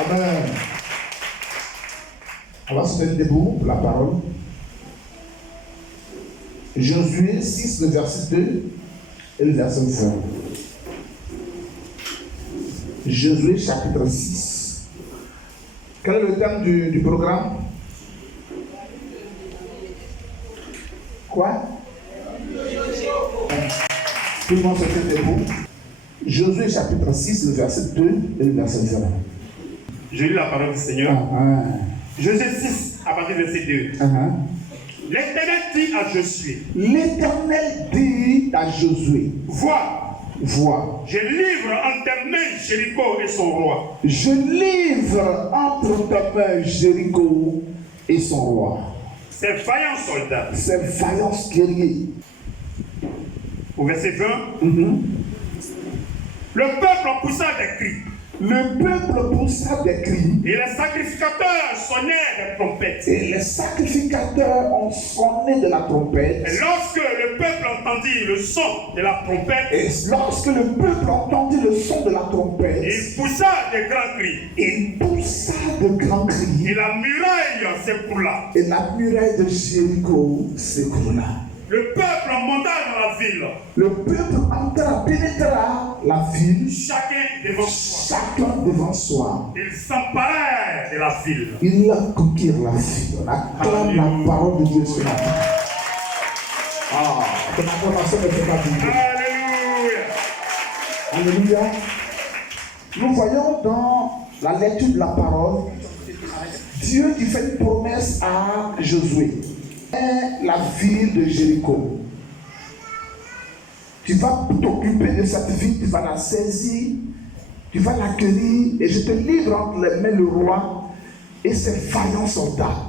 Amen. On va se mettre debout pour la parole. Josué 6, le verset 2 et le verset 20. Josué chapitre 6. Quel est le thème du programme? Quoi? Tout le monde se fait debout. Josué chapitre 6, le verset 2 et le verset 20. Je lis la parole du Seigneur. Josué 6, à partir du verset 2. L'Éternel dit à Josué. L'Éternel dit à Josué. Vois. Je livre entre tes mains Jéricho et son roi. Je livre entre tes mains Jéricho et son roi. Ces vaillants soldats. Ces vaillants guerriers. Au verset 20. Le peuple en poussa des cris. Le peuple poussa des cris. Et les sacrificateurs sonnaient des trompettes. Et les sacrificateurs ont sonné de la trompette. Et lorsque le peuple entendit le son de la trompette. Et lorsque le peuple entendit le son de la trompette. Il poussa de grands cris. Il poussa de grands cris. Et la muraille s'écroula. Et la muraille de Jéricho s'écroula. Le peuple monta dans la ville. Le peuple entra, pénétra la ville. Chacun devant soi. Chacun devant soi. Ils s'emparèrent de la ville. Ils conquirent la ville. On acclame la parole de Dieu ce matin. Ton acclamation ne fait pas du Alléluia. Alléluia. Nous voyons dans la lecture de la parole Dieu qui fait une promesse à Josué. La ville de Jéricho. Tu vas t'occuper de cette ville, tu vas la saisir, tu vas l'accueillir et je te livre entre les mains le roi et ses vaillants soldats.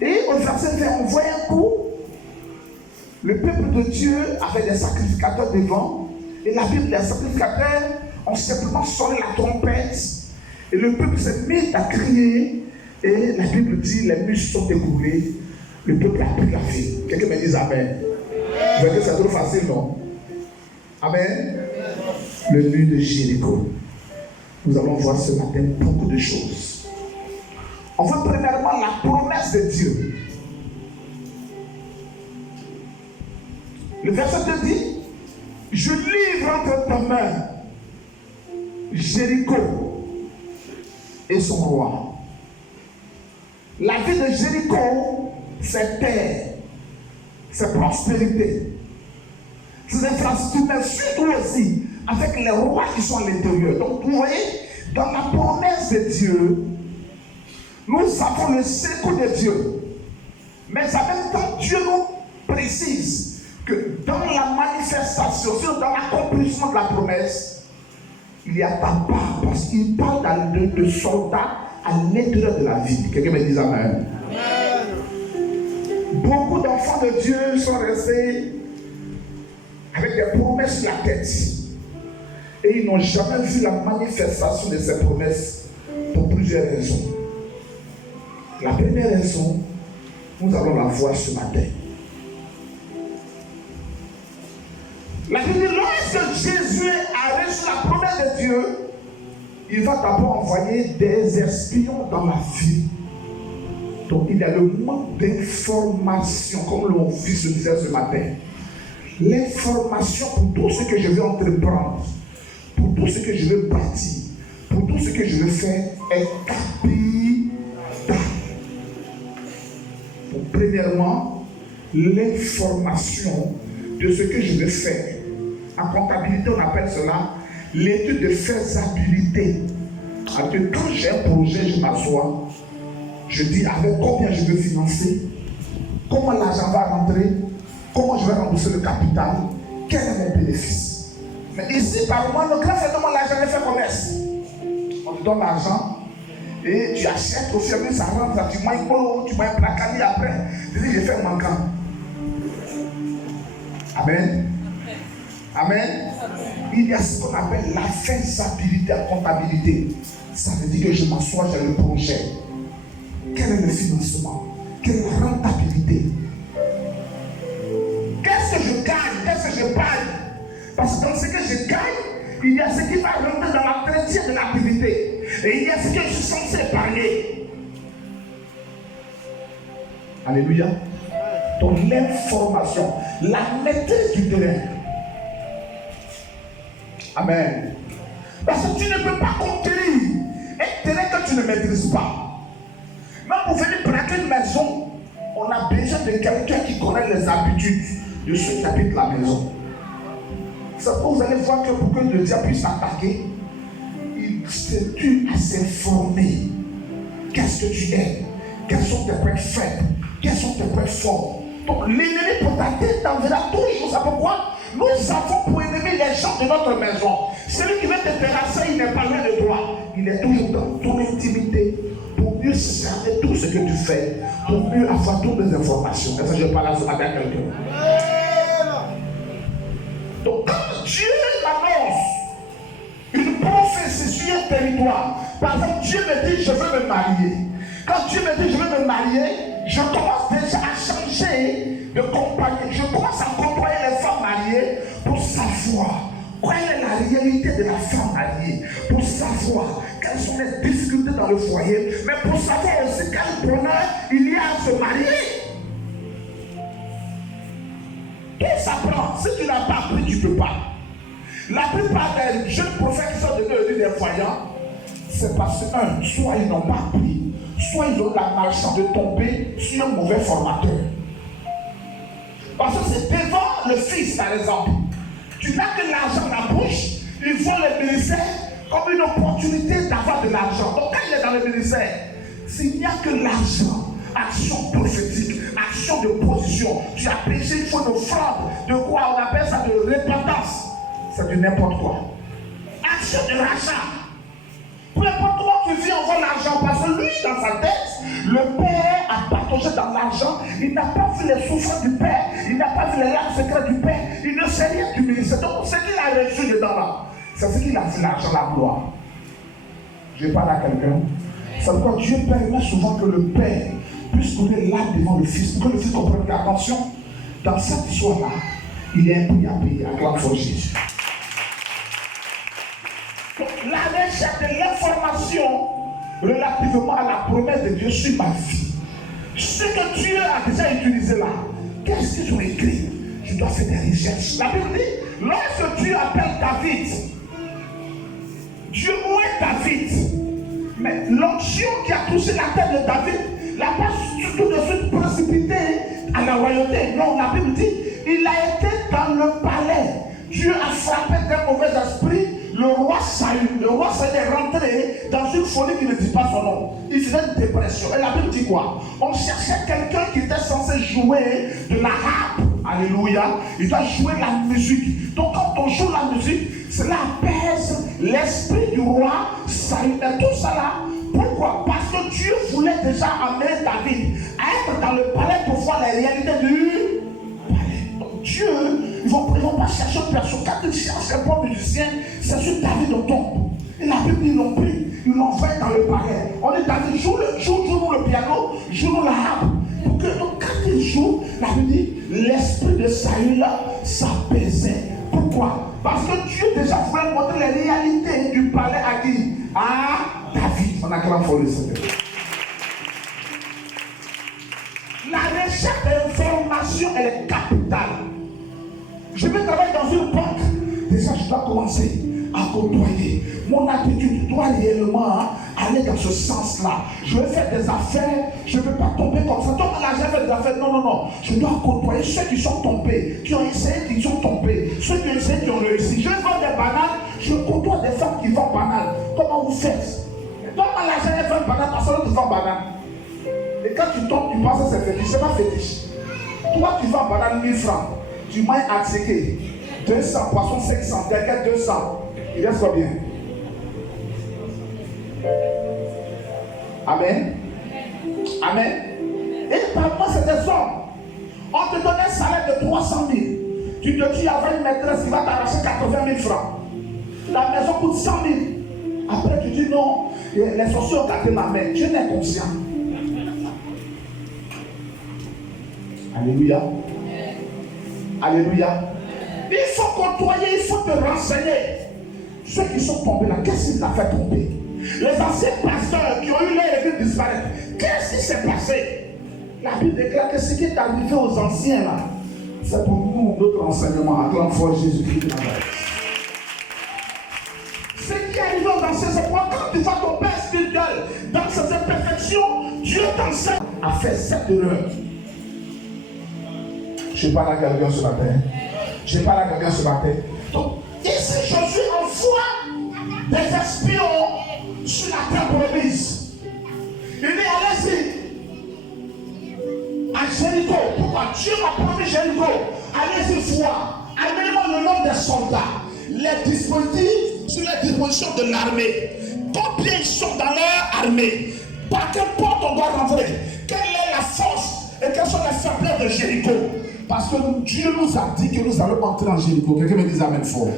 Et au verset 20, on voit un coup. Le peuple de Dieu avait des sacrificateurs devant et la Bible, les sacrificateurs ont simplement sonné la trompette et le peuple s'est mis à crier. Et la Bible dit, les murs sont écoulés, le peuple a pris la ville. Quelqu'un me dit Amen. Vous voyez que c'est trop facile, non? Amen. Le mur de Jéricho. Nous allons voir ce matin beaucoup de choses. On voit premièrement la promesse de Dieu. Le verset 2 dit, je livre entre ta main Jéricho et son roi. La vie de Jéricho, c'est paix, c'est prospérité, c'est infrastructure, mais surtout aussi avec les rois qui sont à l'intérieur. Donc, vous voyez, dans la promesse de Dieu, nous avons le secours de Dieu. Mais en même temps, Dieu nous précise que dans la manifestation, dans l'accomplissement de la promesse, il y a ta part, parce qu'il parle de soldats à l'intérieur de la vie. Quelqu'un me dit Amen. Beaucoup d'enfants de Dieu sont restés avec des promesses sur la tête. Et ils n'ont jamais vu la manifestation de ces promesses pour plusieurs raisons. La première raison, nous allons la voir ce matin. La Bible dit, lorsque Jésus a reçu la promesse de Dieu, il va d'abord envoyer des espions dans la vie. Donc il y a le manque d'information, comme l'on vit se disait ce matin. L'information pour tout ce que je vais entreprendre, pour tout ce que je veux bâtir, pour tout ce que je veux faire est capital. Donc premièrement, l'information de ce que je veux faire. En comptabilité, on appelle cela l'étude de faisabilité. Quand j'ai un projet, je m'assois, je dis avec combien je veux financer, comment l'argent va rentrer, comment je vais rembourser le capital, quel est mon bénéfice. Mais ici, par moi, le grand fait demande l'argent, il fait commerce. On te donne l'argent et tu achètes, au fur et à mesure ça rentre, tu mets un placani après, tu dis j'ai fait un manquant. Amen. Amen. Il y a ce qu'on appelle la faisabilité en comptabilité. Ça veut dire que je m'assois, j'ai le projet. Quel est le financement? Quelle est la rentabilité? Qu'est-ce que je gagne? Qu'est-ce que je paye? Parce que dans ce que je gagne, il y a ce qui va rentrer dans l'entretien de l'activité. Et il y a ce que je suis censé épargner. Alléluia. Donc l'information, la maîtrise du terrain. Amen. Parce que tu ne peux pas conquérir un terrain que tu ne maîtrises pas. Même pour venir braquer une maison, on a besoin de quelqu'un qui connaît les habitudes de ceux qui habitent la maison. C'est pour vous allez voir que pour que le diable puisse attaquer, il se tue à s'informer. Qu'est-ce que tu es? Quels sont tes points faibles? Quels sont tes points forts? Donc l'ennemi pour ta tête t'enverra toujours. C'est pourquoi nous avons pour ennemi les gens de notre maison. Celui qui veut te terrasser, il n'est pas loin de toi. Il est toujours dans ton intimité pour mieux cerner tout ce que tu fais, pour mieux avoir toutes les informations. Est-ce que je parle à ce matin à quelqu'un? Donc quand Dieu m'annonce une prophétie sur un territoire, par exemple Dieu me dit je veux me marier. Quand Dieu me dit je veux me marier, je commence déjà à changer de compagnie. Je commence à côtoyer les femmes mariées pour savoir quelle est la réalité de la femme mariée, pour savoir quelles sont les difficultés dans le foyer, mais pour savoir aussi quel bonheur il y a à se marier. Tout s'apprend. Si tu n'as pas appris, tu ne peux pas. La plupart des jeunes prophètes qui sont devenus des voyants, c'est parce que, soit ils n'ont pas appris, soit ils ont la malchance de tomber sur un mauvais formateur. Parce que c'est devant le fils, par exemple. Tu n'as que l'argent dans la bouche, ils voient le ministère comme une opportunité d'avoir de l'argent. Donc quand il est dans le ministère, s'il n'y a que l'argent, action prophétique, action de position, tu as péché, il faut une offrande. De quoi on appelle ça? De repentance. C'est de n'importe quoi. Action de rachat. Peu importe comment tu vis, on voit l'argent. Parce que lui, dans sa tête, le Père a partagé dans l'argent. Il n'a pas vu les souffrances du Père. Il n'a pas vu les larmes secrètes du Père. Il ne sait rien du ministère. Donc, ce qu'il a reçu dedans là, c'est ce qu'il a vu, l'argent, la gloire. Je parle à quelqu'un. C'est pourquoi Dieu permet souvent que le Père puisse donner l'âme devant le Fils. Pour que le Fils comprenne qu'attention, dans cette histoire-là, il y a un prix à payer. Acclame pour Jésus. La recherche de l'information relativement à la promesse de Dieu sur ma vie. Ce que Dieu a déjà utilisé là, qu'est-ce que je vais écrire? Je dois faire des recherches. La Bible dit, lorsque Dieu appelle David, Dieu ouait David. Mais l'onction qui a touché la tête de David l'a pas tout de suite précipité à la royauté. Non, la Bible dit, il a été dans le palais. Dieu a frappé d'un mauvais esprit. Le roi Saül est rentré dans une folie qui ne dit pas son nom. Il faisait une dépression. Et la Bible dit quoi? On cherchait quelqu'un qui était censé jouer de la harpe. Alléluia. Il doit jouer la musique. Donc quand on joue la musique, cela apaise l'esprit du roi Saül. Et tout ça là, pourquoi? Parce que Dieu voulait déjà amener David à être dans le palais pour voir les réalités du palais. Donc Dieu, ils ne vont pas chercher une personne. Quand ils cherchent un bon musicien, c'est sur David on tombe. Et la Bible, ils l'ont pris, ils l'ont envoyé dans le palais. On dit David, joue-nous le piano, joue-nous la harpe. Pour que, donc, quand il joue, la Bible dit, l'esprit de Saül s'apaisait. Pourquoi? Parce que Dieu déjà voulait montrer les réalités du palais à qui? À David. On a grand folie, Seigneur. La recherche d'information, elle est capitale. Je vais travailler dans une banque. Déjà, je dois commencer à côtoyer. Mon attitude doit réellement aller dans ce sens-là. Je vais faire des affaires. Je ne vais pas tomber comme ça. Donc, là, j'ai fait des affaires. Non. Je dois côtoyer ceux qui sont tombés, qui ont essayé, qui sont tombés. Ceux qui ont essayé, qui ont réussi. Je vends des bananes. Je côtoie des femmes qui vendent bananes. Comment vous faites? Donc, là, j'ai fait une banane parce que l'autre vend banane. Et quand tu tombes, tu penses que c'est fétiche. C'est pas fétiche. Toi, tu vends banane 1000 francs. Tu m'as attiqué 200, poisson 500, quelqu'un 200. Il reste combien? Amen. Amen. Et parfois c'est des hommes. On te donne un salaire de 300 000. Tu te dis avec une maîtresse qui va t'arracher 80 000 francs. La maison coûte 100 000. Après tu dis non, les sorciers ont gâté ma mère. Dieu n'est conscient. Alléluia. Alléluia. Il faut côtoyer, il faut te renseigner. Ceux qui sont tombés là, qu'est-ce qui t'a fait tomber? Les anciens pasteurs qui ont eu leur église disparaître. Qu'est-ce qui s'est passé? La Bible déclare que ce qui est arrivé aux anciens là, c'est pour nous notre enseignement. Acclame fort Jésus-Christ. Ce qui est arrivé aux anciens, c'est pour quand tu vois ton père spirituel dans ses imperfections, Dieu t'enseigne à faire cette erreur. Je parle à quelqu'un ce matin. Je parle à quelqu'un ce matin. Donc, ici, Josué envoie des espions sur la terre promise. Il est allé-y à Jéricho. Pourquoi? Dieu m'a promis Jéricho. Allez-y voir. Amenez-moi le nom des soldats. Les dispositifs sur les dispositions de l'armée. Combien ils sont dans leur armée? Par quelle porte on doit rentrer? Quelle est la force et quelles sont les faiblesses de Jéricho? Parce que Dieu nous a dit que nous allons entrer en Jéricho. Quelqu'un me dit amen fort.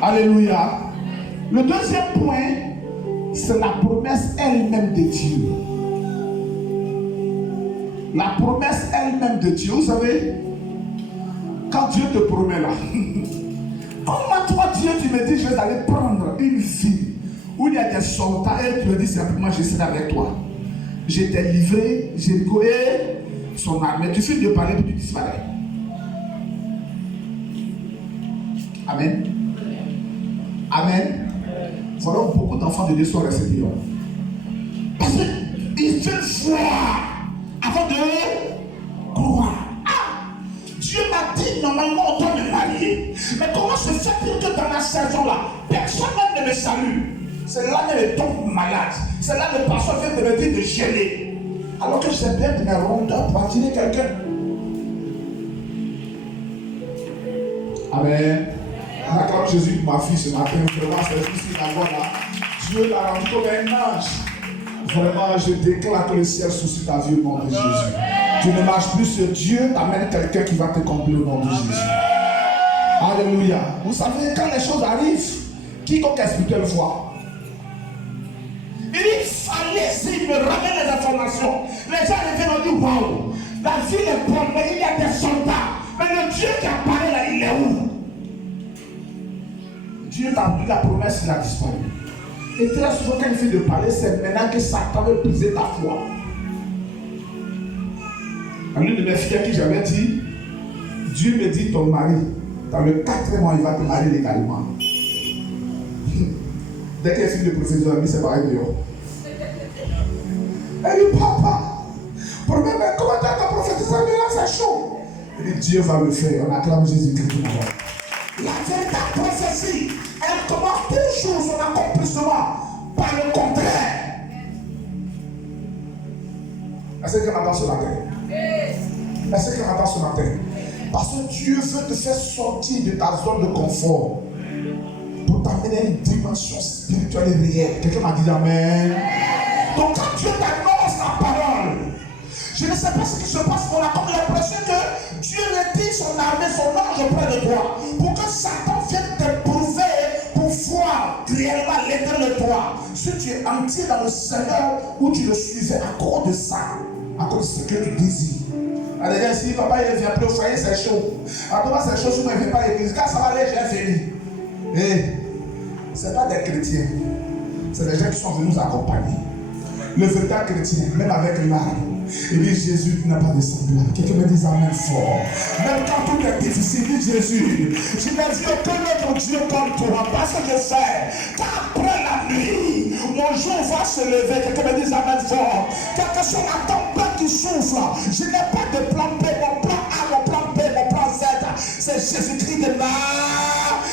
Alléluia. Le deuxième point, c'est la promesse elle-même de Dieu. La promesse elle-même de Dieu. Vous savez, quand Dieu te promet là, comment toi Dieu tu me dis je vais aller prendre une ville où il y a des soldats et tu me dis simplement je serai avec toi. Je t'ai livré, Jéricho et son armée. Tu finis de parler puis tu disparais. Amen. Amen. Voilà beaucoup d'enfants de Dieu sont restés dehors. Parce qu'ils veulent voir avant de croire. Ah, Dieu m'a dit normalement on doit me marier. Mais comment se fait-il que dans la saison là, personne ne me salue? C'est là que je tombe malade. C'est là que le pasteur vient de me dire de gêner. Alors que j'ai bien de mes rondeurs pour attirer quelqu'un. Amen. On acclame Jésus pour ma fille ce matin. Vraiment, c'est juste une voix là. Dieu l'a rendu comme un ange. Vraiment, je déclare que le ciel suscite ta vie au nom de Jésus. Tu ne marches plus sur Dieu, amène quelqu'un qui va te combler au nom de Jésus. Alléluia. Vous savez, quand les choses arrivent, quiconque est spirituel voit. Il fallait, s'il me ramène les informations, les gens reviennent et disent waouh, la ville est bonne, mais il y a des soldats. Mais le Dieu qui apparaît là, il est où? Dieu t'a dit la promesse, il a disparu. Et très souvent, quand il fait de parler, c'est maintenant que Satan veut briser ta foi. À l'une de mes filles à qui j'avais dit, Dieu me dit ton mari, dans le 4e mois, il va te marier légalement. Dès qu'elle finit de prophétiser, elle dit c'est pareil dehors. Elle dit papa, mais comment tu as prophétisé? Mais là c'est chaud. Elle dit Dieu va le faire. On acclame Jésus-Christ. La véritable prophétie, elle commence toujours son accomplissement par le contraire. Est-ce qu'on entend ce matin? Est-ce qu'on entend ce matin? Parce que Dieu veut te faire sortir de ta zone de confort pour t'amener à une dimension spirituelle et réelle. Quelqu'un m'a dit amen. Donc quand Dieu t'annonce la parole, je ne sais pas ce qui se passe, on a comme l'impression que Dieu retire son armée, son ange auprès de toi, pour que Satan vienne t'éprouver pour voir réellement l'éternel de toi. Si tu es entier dans le Seigneur ou tu le suivais à cause de ça, à cause de ce que tu désires. Alors, si papa il vient plus au foyer, c'est chaud. Alors, c'est chaud, si moi je ne viens pas à l'église, quand ça va aller, j'ai fini. Et ce n'est pas des chrétiens, c'est des gens qui sont venus nous accompagner. Le véritable chrétien, même avec l'âme, il dit Jésus, tu n'as pas de semblable. Quelqu'un me dit amen fort. Même quand tout est difficile, dit Jésus, je n'ai vu aucun autre Dieu comme toi. Parce que je sais qu'après la nuit, mon jour va se lever. Quelqu'un me dit amen fort. Quelle que soit la tempête qui souffle, je n'ai pas de plan B, mon plan A, mon plan B, mon plan Z. C'est Jésus-Christ de là.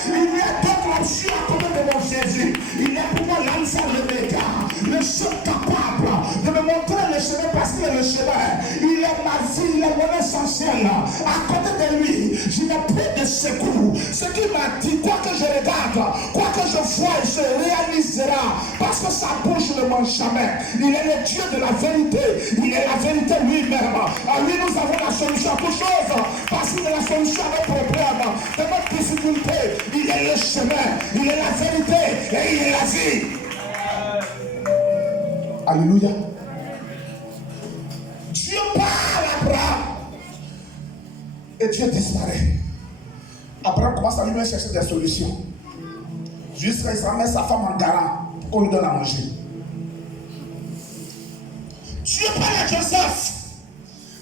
Il y a d'autres options à côté de mon Jésus. Il est pour moi l'enfant de mes gars, le seul capable de me montrer le chemin parce qu'il est le chemin. Il est ma vie, il est mon essentiel. À côté de lui, je n'ai plus de secours. Ce qu'il m'a dit, quoi que je regarde, quoi que je vois, il se réalisera. Parce que sa bouche ne ment jamais. Il est le Dieu de la vérité. Il est la vérité lui-même. À lui, nous avons la solution à toute chose. Parce qu'il est la solution à nos problèmes, de notre difficulté. Il est le chemin, il est la vérité et il est la vie. Alléluia. Dieu parle à Abraham et Dieu disparaît. Abraham commence à lui-même chercher des solutions. Jusqu'à il met sa femme en garant. qu'on lui donne à manger. Dieu parle à Joseph.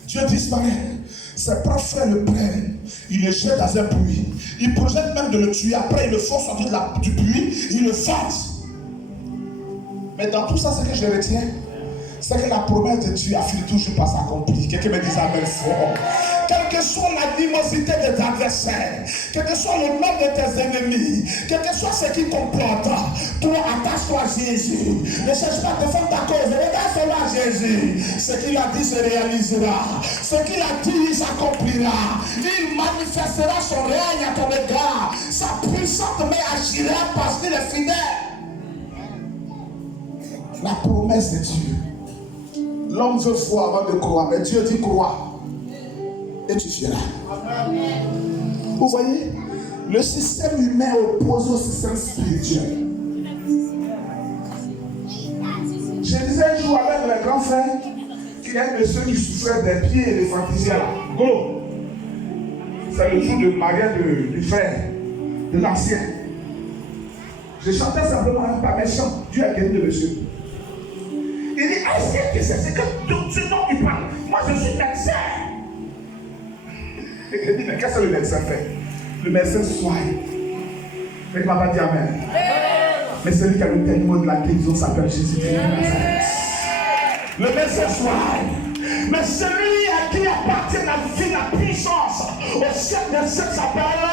Dieu disparaît. Ses propres frères le prennent. Il le jette dans un puits. Il projette même de le tuer. Après, ils le font sortir du puits. Ils le vendent. Mais dans tout ça, ce que je retiens, c'est que la promesse de Dieu a fini toujours par s'accomplir. Quelqu'un me dit amen fort. Quelle que soit l'animosité des adversaires, quel que soit le nom de tes ennemis, quel que soit ce qui comporte, toi attache-toi à Jésus. Ne cherche pas à défendre ta cause. Regarde cela à Jésus. Ce qu'il a dit se réalisera. Ce qu'il a dit il s'accomplira. Il manifestera son règne à ton égard. Sa puissante main agira parce qu'il est fidèle. La promesse de Dieu. L'homme veut voir avant de croire, mais Dieu dit crois et tu feras. Vous voyez, le système humain oppose au système spirituel. Je disais un jour avec les grands frères qu'il y a un monsieur qui souffrait des pieds et des fantaisies là. Go! C'est le jour de mariage du frère, de l'ancien. Je chantais simplement par mes chants. Dieu a guéri le monsieur. Il dit, est-ce que c'est ce dont il parle? Moi, je suis médecin. Et il dit, mais qu'est-ce que le médecin fait? Le médecin soigne. Mais il ne m'a pas dit amen. Mais celui qui a le témoin de la guérison s'appelle Jésus. Le médecin soigne. Mais celui à qui appartient la vie, la puissance, au siècle des siècles s'appelle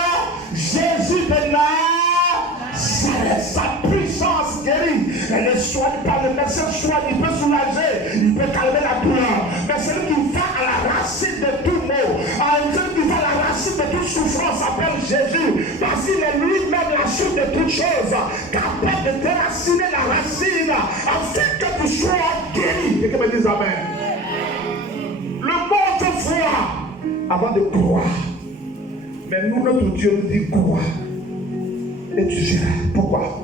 Jésus de Nazareth. Sa puissance guérit. Elle ne soigne pas. Le médecin soigne, il peut soulager, il peut calmer la douleur. Mais celui qui va à la racine de tout mot, celui qui va à la racine de toute souffrance s'appelle Jésus. Parce qu'il est lui-même la source de toutes choses, capable de déraciner la racine afin que tu sois guéri. Et que me dise amen. Le monde voit avant de croire. Mais nous, notre Dieu nous dit crois. Et tu verras. Pourquoi?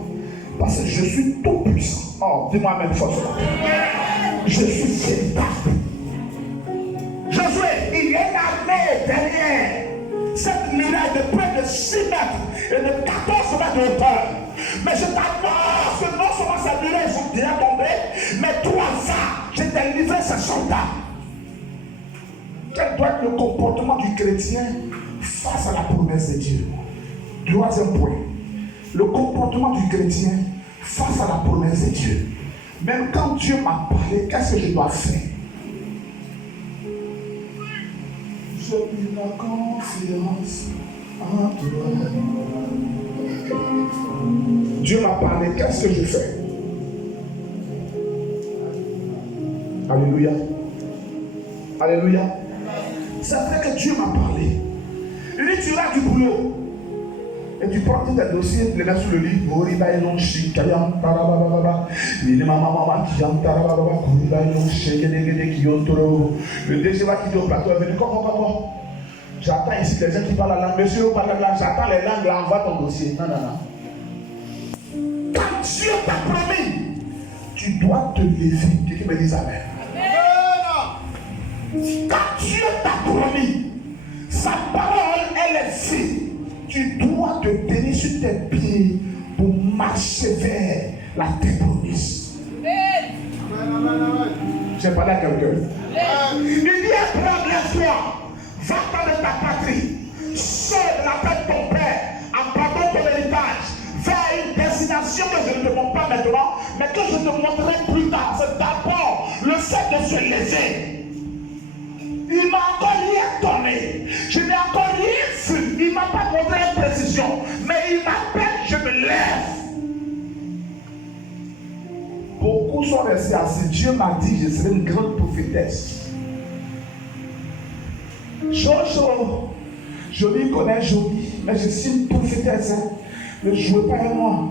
Parce que je suis tout puissant. Oh, dis-moi même fois cela. Je suis véritable. Josué, il y a une armée derrière cette muraille de près de 6 mètres et de 14 mètres de hauteur. Mais je t'annonce que non seulement cette muraille sont déjà tombées, mais toi, va, je t'ai livré ces soldats. Quel doit être le comportement du chrétien face à la promesse de Dieu? Troisième point. Le comportement du chrétien face à la promesse de Dieu. Même quand Dieu m'a parlé, qu'est-ce que je dois faire? Je mets ma confiance en toi. Dieu m'a parlé, qu'est-ce que je fais? Alléluia. Alléluia. C'est vrai que Dieu m'a parlé. Il dit, tu as du boulot. Et tu prends tes dossiers, tu les mets sous le lit. Le DG va quitter au plateau. Il dit, comment? J'attends ici les gens qui parlent la langue. Monsieur, vous parlez la langue. J'attends les langues, là, envoie ton dossier. Non, non, non. Quand Dieu t'a promis, tu dois te lever. Quelqu'un me dit amen. Quand Dieu t'a promis, sa parole, elle est vie. Tu dois te tenir sur tes pieds pour marcher vers la terre promise. J'ai parlé à quelqu'un. Il dit à Abraham, lève-toi, va-t'en de ta patrie, sors de la tête de ton père, abandonne ton héritage, vers une destination que je ne te montre pas maintenant, mais que je te montrerai plus tard. C'est d'abord le fait de se lever. Il m'a encore rien donné. Je n'ai encore rien vu. Il ne m'a pas montré une précision. Mais il m'appelle, je me lève. Beaucoup sont restés assis. Dieu m'a dit, je serai une grande prophétesse. Jojo, Jolie connaît Jolie. Mais je suis une prophétesse. Hein. Ne jouez pas avec moi.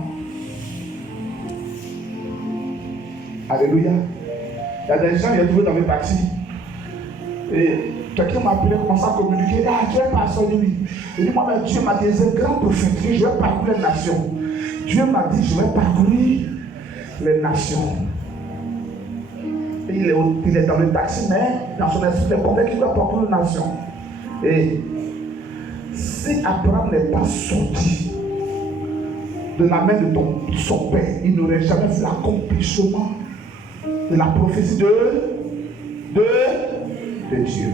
Alléluia. Il y a des gens, il y a trouvé dans mes taxis. Et quelqu'un m'a appelé, commencé à communiquer. Ah, tu es pasteur, oui. Il dit, moi, mais Dieu m'a dit, c'est un grand prophète. Je vais parcourir les nations. Dieu m'a dit, je vais parcourir les nations. Et il est dans le taxi, mais dans son esprit, il est convaincu qu'il doit parcourir les nations. Et si Abraham n'est pas sorti, de la main de son père, il n'aurait jamais vu l'accomplissement de la prophétie de Dieu.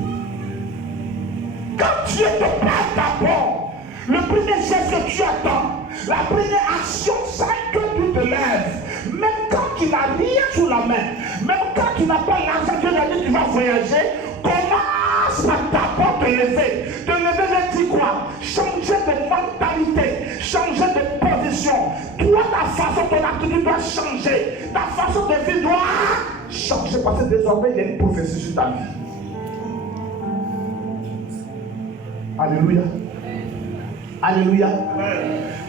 Quand Dieu te parle d'abord, le premier geste que tu attends, la première action, c'est que tu te lèves. Même quand tu n'as rien sous la main, même quand tu n'as pas l'argent, Dieu a dit tu vas voyager, commence par d'abord te lever. Te lever veut dire quoi? Changer de mentalité, changer de position. Toi, ta façon, ton attitude doit changer. Ta façon de vivre doit changer parce que désormais, il y a une prophétie sur ta vie. Alléluia. Alléluia.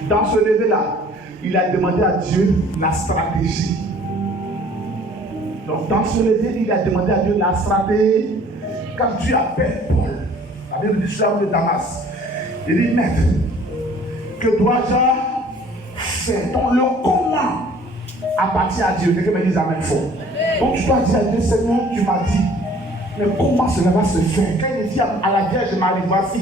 Dans ce lever-là, il a demandé à Dieu la stratégie. Donc, dans ce lever, il a demandé à Dieu la stratégie. Quand Dieu appelle Paul, la Bible dit sur de Damas, il dit, maître, que dois-je faire? Donc, le comment appartient à Dieu. Quelqu'un me dit amen fort. Donc, tu dois dire à Dieu, Seigneur, tu m'as dit, mais comment cela va se faire? Quand il dit à la Vierge Marie, voici,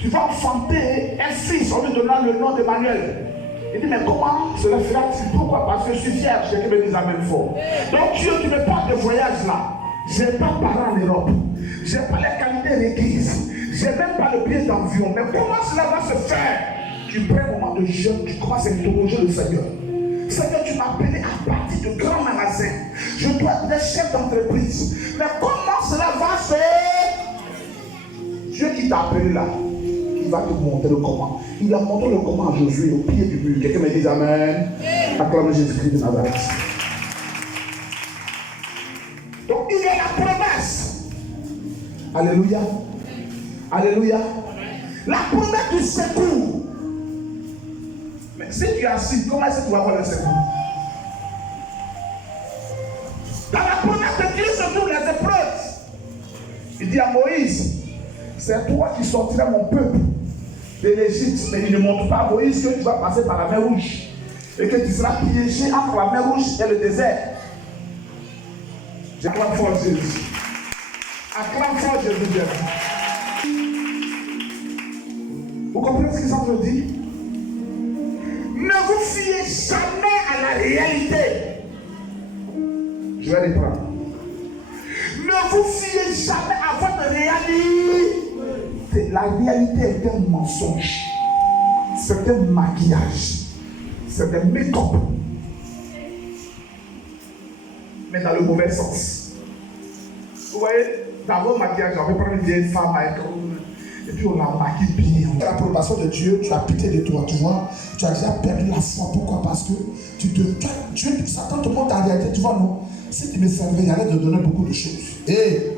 tu vas enfanter un fils, on lui donnera le nom d'Emmanuel. Il dit, mais comment cela fera-t-il? Pourquoi? Parce que je suis vierge. Quelqu'un me dit amen fort. Donc Dieu, tu me parles de voyage là. Je n'ai pas de parents en Europe. Je n'ai pas les qualités requises. Je n'ai même pas le pied d'avion. Mais comment cela va se faire? Tu prends un moment de jeûne, tu commences à interroger le Seigneur. Seigneur, tu m'as appelé à partir de grands magasins. Je dois être des chefs d'entreprise. Mais comment cela va se faire? Dieu qui t'a appelé là, il va te montrer le comment. Il a montré le comment à Josué au pied du mur. Quelqu'un me dit amen. Acclame Jésus-Christ de Nazareth. Donc il y a la promesse. Alléluia. Alléluia. La promesse du secours. Mais si tu es assis, comment est-ce que tu vas avoir le secours? Dans la promesse de Dieu se trouvent les épreuves. Il dit à Moïse, c'est toi qui sortiras mon peuple de l'Égypte. Mais il ne montre pas à Moïse que tu vas passer par la mer Rouge et que tu seras piégé entre la mer Rouge et le désert. J'acclame fort Jésus. Acclame fort Jésus. Vous comprenez ce qu'ils sont de dire? Ne vous fiez jamais à la réalité. Je vais reprendre. Ne vous fiez jamais à votre réalité. La réalité est un mensonge. C'est un maquillage. C'est un make-up. Mais dans le mauvais sens. Vous voyez, dans votre maquillage, on peut prendre une vieille femme avec et puis on la maquille bien. L'approbation de Dieu, tu as pitié de toi, tu vois. Tu as déjà perdu la foi. Pourquoi? Parce que Dieu, Satan te montre la réalité, tu vois, non? Si tu me servais, il allait te donner beaucoup de choses. Et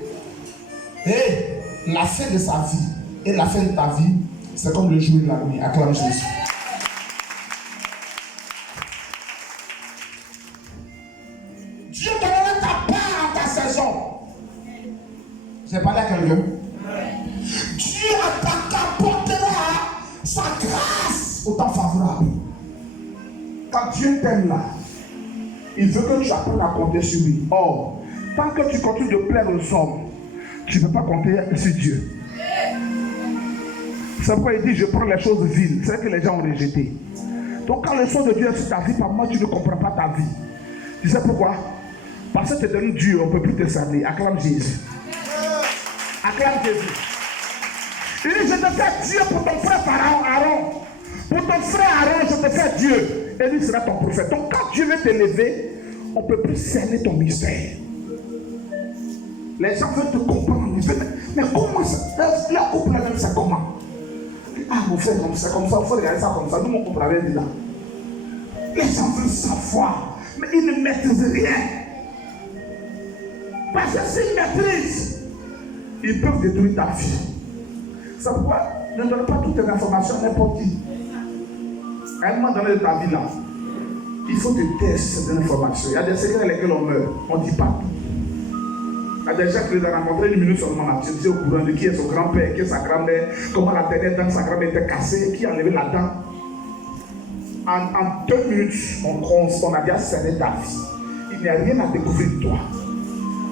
la fin de sa vie et la fin de ta vie, c'est comme le jour et la nuit. Acclame Jésus. Dieu te donnera ta part en ta saison. J'ai parlé à quelqu'un. Dieu t'apportera sa grâce au temps favorable. Quand Dieu t'aime là, il veut que tu apprennes à compter sur lui. Or, tant que tu continues de plaire aux hommes, tu ne peux pas compter sur Dieu. C'est pourquoi il dit, je prends les choses viles. C'est que les gens ont rejeté. Donc quand le son de Dieu est sur ta vie, par moi, tu ne comprends pas ta vie. Tu sais pourquoi? Parce que tu es devenu Dieu, on ne peut plus te cerner. Acclame Jésus. Acclame Jésus. Il dit, je te fais Dieu pour ton frère Aaron. Pour ton frère Aaron, je te fais Dieu. Et lui sera ton prophète. Donc quand Dieu veut t'élever, on ne peut plus cerner ton mystère. Les gens veulent te comprendre. Mais comment ça? La couple même, c'est comment? Ah, mon frère, comme ça, il faut regarder ça comme ça. Nous, mon couple avait dit là. Les gens veulent savoir, mais ils ne maîtrisent rien. Parce que s'ils maîtrisent, ils peuvent détruire ta vie. C'est pourquoi ne donne pas toutes tes informations à n'importe qui. À un moment donné de ta vie là, il faut te taire cette information. Il y a des secrets dans lesquels on meurt. On ne dit pas tout. Il y a des gens qui les ont rencontrés une minute seulement là. Tu disais au courant de qui est son grand-père, qui est sa grand-mère, comment la dernière dent de sa grand-mère était cassée, qui a enlevé la dent. En 2 minutes, on a déjà cerné ta vie. Il n'y a rien à découvrir de toi.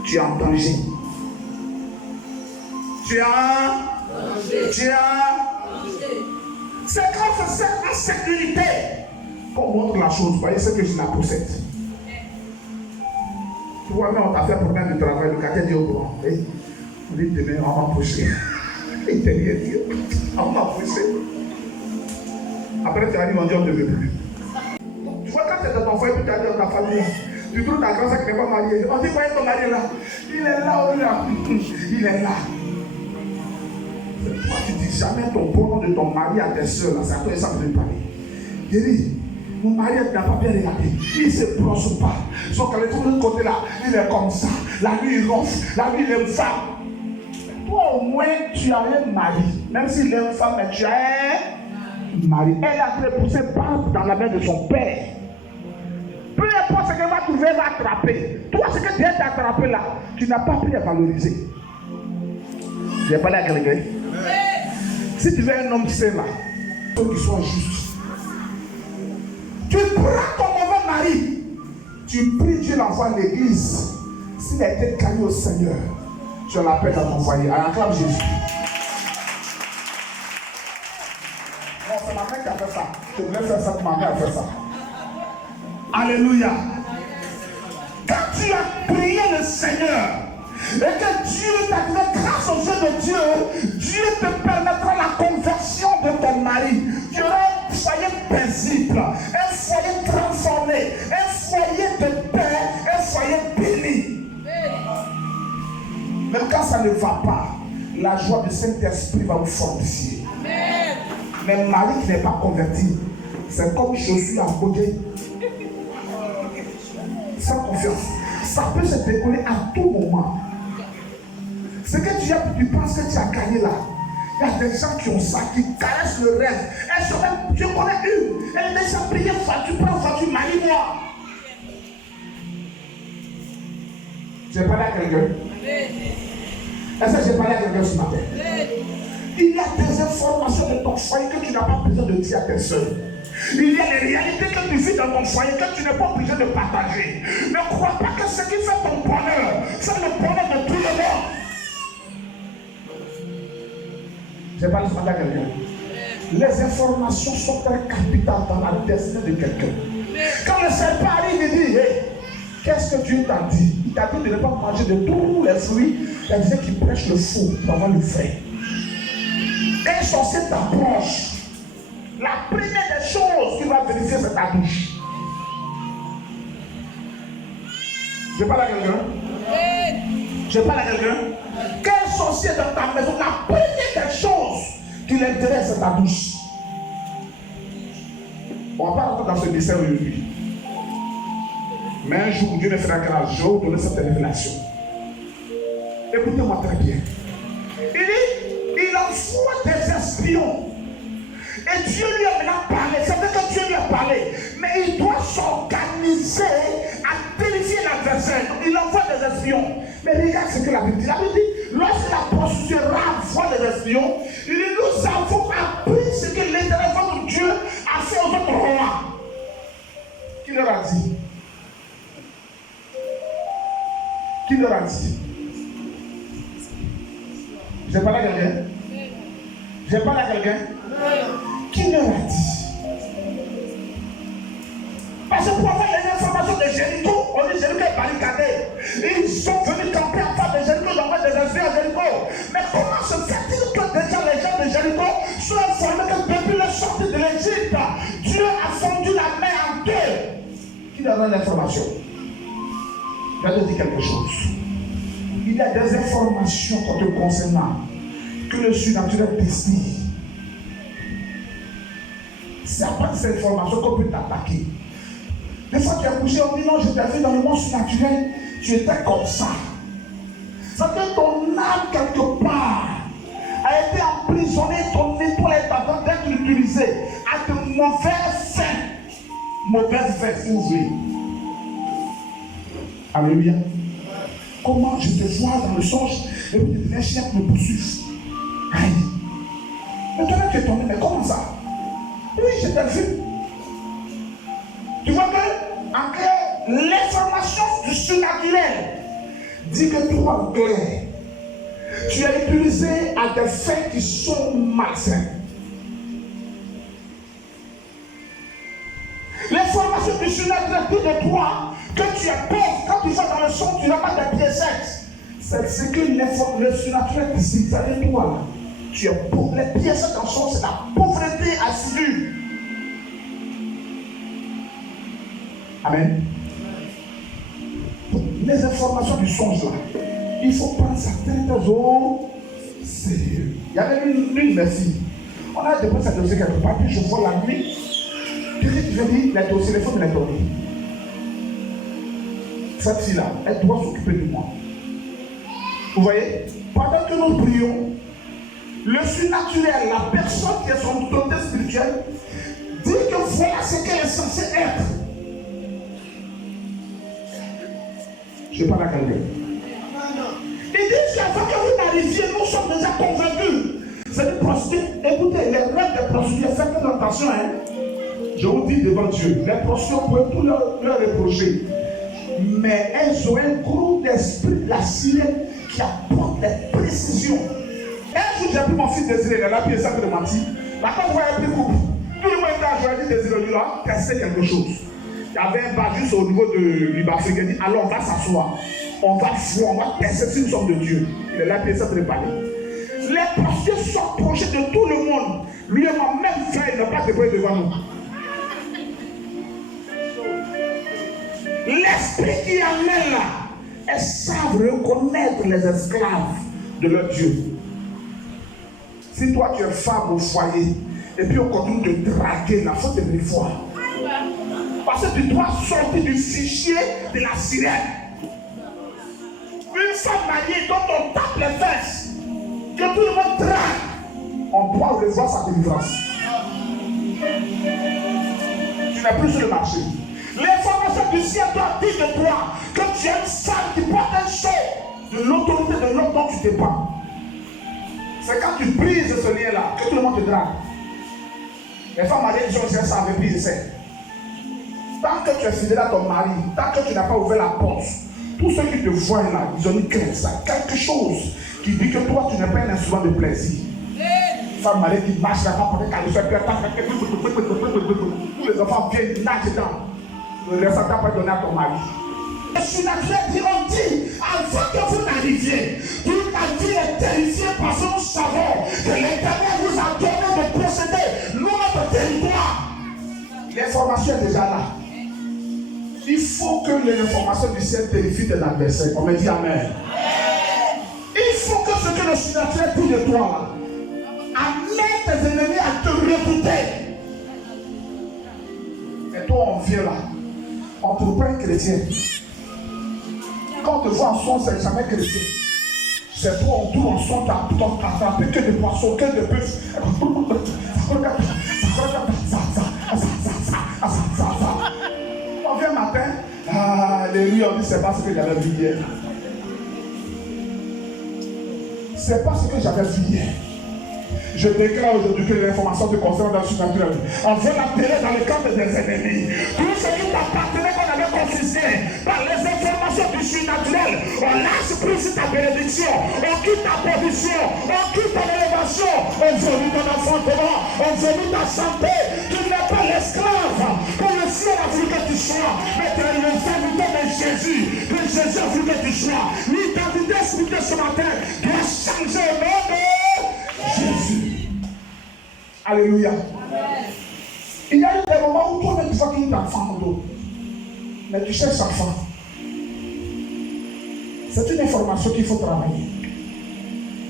Tu es en danger. C'est quand on se sert en sécurité qu'on montre la chose, voyez ce que je la possède. Tu vois, quand on t'a fait problème de travail, le quartier dit au courant. On dit demain, on va pousser. Il t'a rien dit. On va pousser. Après, tu arrives, on dit on ne veut plus. Tu vois, quand tu es dans ton foyer, tu as dit dans ta famille, tu trouves ta grand-sœur qui n'est pas mariée. On dit, voyez ton mari là. Il est là, il est là. Toi, tu dis jamais ton bonheur de ton mari à tes soeurs, là, c'est à toi et ça peut parler. Il dit, mon mari n'a pas bien regardé, il ne se brosse pas. Sauf qu'à l'autre côté là, il est comme ça. La nuit il ronfle, la nuit il aime femme. Toi au moins tu as un mari, même s'il aime femme, mais tu as un mari. Elle a été poussée dans la main de son père. Peu importe ce qu'elle va trouver, elle va attraper. Toi, ce que Dieu t'a attrapé là, tu n'as pas pu la valoriser. Je vais parler à quelqu'un. Si tu veux un homme sain là, il faut qu'il soit juste. Tu prends ton mauvais mari, tu pries, Dieu l'envoie à l'église. S'il a été calé au Seigneur, tu l'appelles dans ton foyer. Acclame Jésus. Non, c'est ma mère qui a fait ça. Je voulais faire ça, ma mère a fait ça. Alléluia. Quand tu as prié le Seigneur et que Dieu t'a donné grâce aux yeux de Dieu, Dieu te permettra la conversion de ton mari. Tu auras un foyer paisible, un foyer transformé, un foyer de paix, un foyer béni. Même quand ça ne va pas, la joie du Saint-Esprit va vous fortifier. Mais mari qui n'est pas converti, c'est comme chaussure à côté. Sans confiance. Ça peut se décoller à tout moment. Ce que tu as, tu penses que tu as gagné là. Il y a des gens qui ont ça, qui caressent le rêve. Elles sont même, je connais une. Elle est déjà priée, tu prends voiture, marie-moi. J'ai parlé à quelqu'un. Est-ce que j'ai parlé à quelqu'un ce matin? Il y a des informations de ton foyer que tu n'as pas besoin de dire à tes soeurs. Il y a des réalités que tu vis dans ton foyer que tu n'es pas obligé de partager. Ne crois pas que ce qui fait ton bonheur, c'est le bonheur de tout le monde. J'ai parlé ce matin à quelqu'un. Les informations sont très capitales dans la destinée de quelqu'un. Quand le serpent arrive, il dit, hey, qu'est-ce que Dieu t'a dit? Il t'a dit de ne pas manger de tous les fruits. Il disait qu'il prêche le faux pour avoir le vrai. Et un sorcier t'approche. La première des choses qu'il va vérifier, c'est ta douche. Je parle à quelqu'un? Je parle à quelqu'un? Quel sorcier dans ta maison, la première des choses qui l'intéresse, c'est ta douche. On va pas rentrer dans ce mystère aujourd'hui. Mais un jour, Dieu me fera grâce, je vais vous donner cette révélation. Écoutez-moi très bien. Il dit, il envoie des espions. Et Dieu lui a maintenant parlé. C'est vrai que Dieu lui a parlé. Mais il doit s'organiser à vérifier l'adversaire. Il envoie des espions. Mais regarde ce que la Bible dit. La Bible dit, lorsque la prostituée envoie des espions, il dit, nous avons appris ce que l'Éternel votre Dieu a fait aux autres rois. Qui leur a dit? Qui leur a dit? J'ai parlé à quelqu'un? J'ai parlé à quelqu'un? Qui leur a dit? Parce que pour avoir les informations de Jéricho, on dit Jéricho est barricadé. Ils sont venus camper en face de Jéricho, ils envoient des espions à Jéricho. Mais comment se fait-il que déjà les gens de Jéricho soient informés que depuis le sortie de l'Égypte, Dieu a fondu la mer en deux? Qui leur donne l'information? Je vais te dire quelque chose. Il y a des informations contre concernant que le surnaturel destine. C'est à part de cette information qu'on peut t'attaquer. Des fois tu as couché, on dit non, je t'ai vu dans le monde surnaturel, tu étais comme ça. C'est que ton âme quelque part a été emprisonnée, ton étoile est en train d'être utilisée à de mauvaises fins. Mauvaises fins, si vous voulez. Alléluia. Comment je te vois dans le songe et puis tu deviens chien pour me poursuivre. Aïe. Mais toi tu es tombé, mais comment ça? Oui, je t'ai vu. Tu vois que, en clair, l'information du surnaturel dit que toi, clair, tu as utilisé à des fins qui sont malsaines. Les surnaturel dit de toi que tu es pauvre. Quand tu vas dans le son, tu n'as pas de piécettes. C'est que le surnaturel dit de toi. Tu es pauvre. Les piécettes en son, c'est la pauvreté assidue. Amen. Les informations du songe là, il faut prendre certaines choses au sérieux. Il y avait une merci. On a déposé cette dossier quelque part, puis je vois la nuit. Je dis, les dossiers, il faut me les donner. Cette fille-là, elle doit s'occuper de moi. Vous voyez, pendant que nous prions, le surnaturel, la personne qui est son autorité spirituelle, dit que voilà ce qu'elle est censée être. Je parle à quelqu'un. Ils disent qu'avant que vous n'arriviez, nous sommes déjà convaincus. C'est une prostituée. Écoutez, les rêves des prostituées, faites attention, hein. Je vous dis devant Dieu, les prostituées, on peut tout leur reprocher. Mais elles ont un gros d'esprit de la sirène qui apporte des précisions. Un jour, j'ai pris mon fils Désiré, il a appuyé ça pour le mentir. Là, quand vous voyez plus couple, tout le monde était à jouer Désiré, il a testé quelque chose. Il y avait un bas juste au niveau du Bafrique. Il dit, alors on va s'asseoir. On va voir, on va tester si nous sommes de Dieu. Il est là, puis il s'est préparé. Les prostituées sont proches de tout le monde. Lui et moi, même frère, il n'a pas de bruit devant nous. L'esprit qui amène là, elles savent reconnaître les esclaves de leur Dieu. Si toi tu es femme au foyer, et puis on continue de draguer, la faute de revoir. Parce que tu dois sortir du fichier de la sirène. Une femme mariée dont on tape les fesses, que tout le monde drague, on doit revoir sa délivrance. Tu n'es plus sur le marché. L'information du ciel doit dire de toi que tu es une femme qui porte un sceau de l'autorité de l'homme dont tu dépends. C'est quand tu brises ce lien-là que tout le monde te drague. Les femmes mariées disent que ça avait pris essai. Tant que tu es fidèle à ton mari, tant que tu n'as pas ouvert la porte, tous ceux qui te voient là, ils ont une crainte, ça, quelque chose qui dit que toi, tu n'es pas un instrument de plaisir. Femme mariée qui marche là-bas pendant qu'elle fait peur, tous les enfants viennent nagent dedans. Le reste, tu n'as pas donné à ton mari. Le surnaturel dit, on dit, avant que vous n'arriviez, toute la vie est terrifiée parce que nous savons que l'Éternel vous a donné de posséder notre territoire. L'information est déjà là. Il faut que l'information du ciel terrifie tes adversaires. On me dit Amen. Il faut que ce que le surnaturel dit de toi amène tes ennemis à te redouter. Et toi, on vient là. On te prend chrétien. Quand on te voit en son, c'est jamais chrétien. C'est toi, on tourne en son, t'as attrapé que de poissons, que de bœufs. On vient matin, alléluia, on dit c'est pas ce que j'avais vu hier. C'est pas ce que j'avais vu hier. Je déclare aujourd'hui que l'information te concerne dans le surnaturel. On veut l'atterrir dans le camp des ennemis. Tout ce qui t'appartenait qu'on avait confisqué par les informations du surnaturel, on lâche prise ta bénédiction, on quitte ta position, on quitte ton élévation, on vomit ton enfantement, on vomit ta santé. Tu n'es pas l'esclave que le ciel a voulu que tu sois, mais tu es le serviteur de Jésus, que Jésus a voulu que tu sois. L'identité spirituelle ce matin doit changer au nom de Jésus. Alléluia. Amen. Il y a eu des moments où toi-même tu vois qu'il y a une enfant au dos. Mais tu cherches sa femme. C'est une information qu'il faut travailler.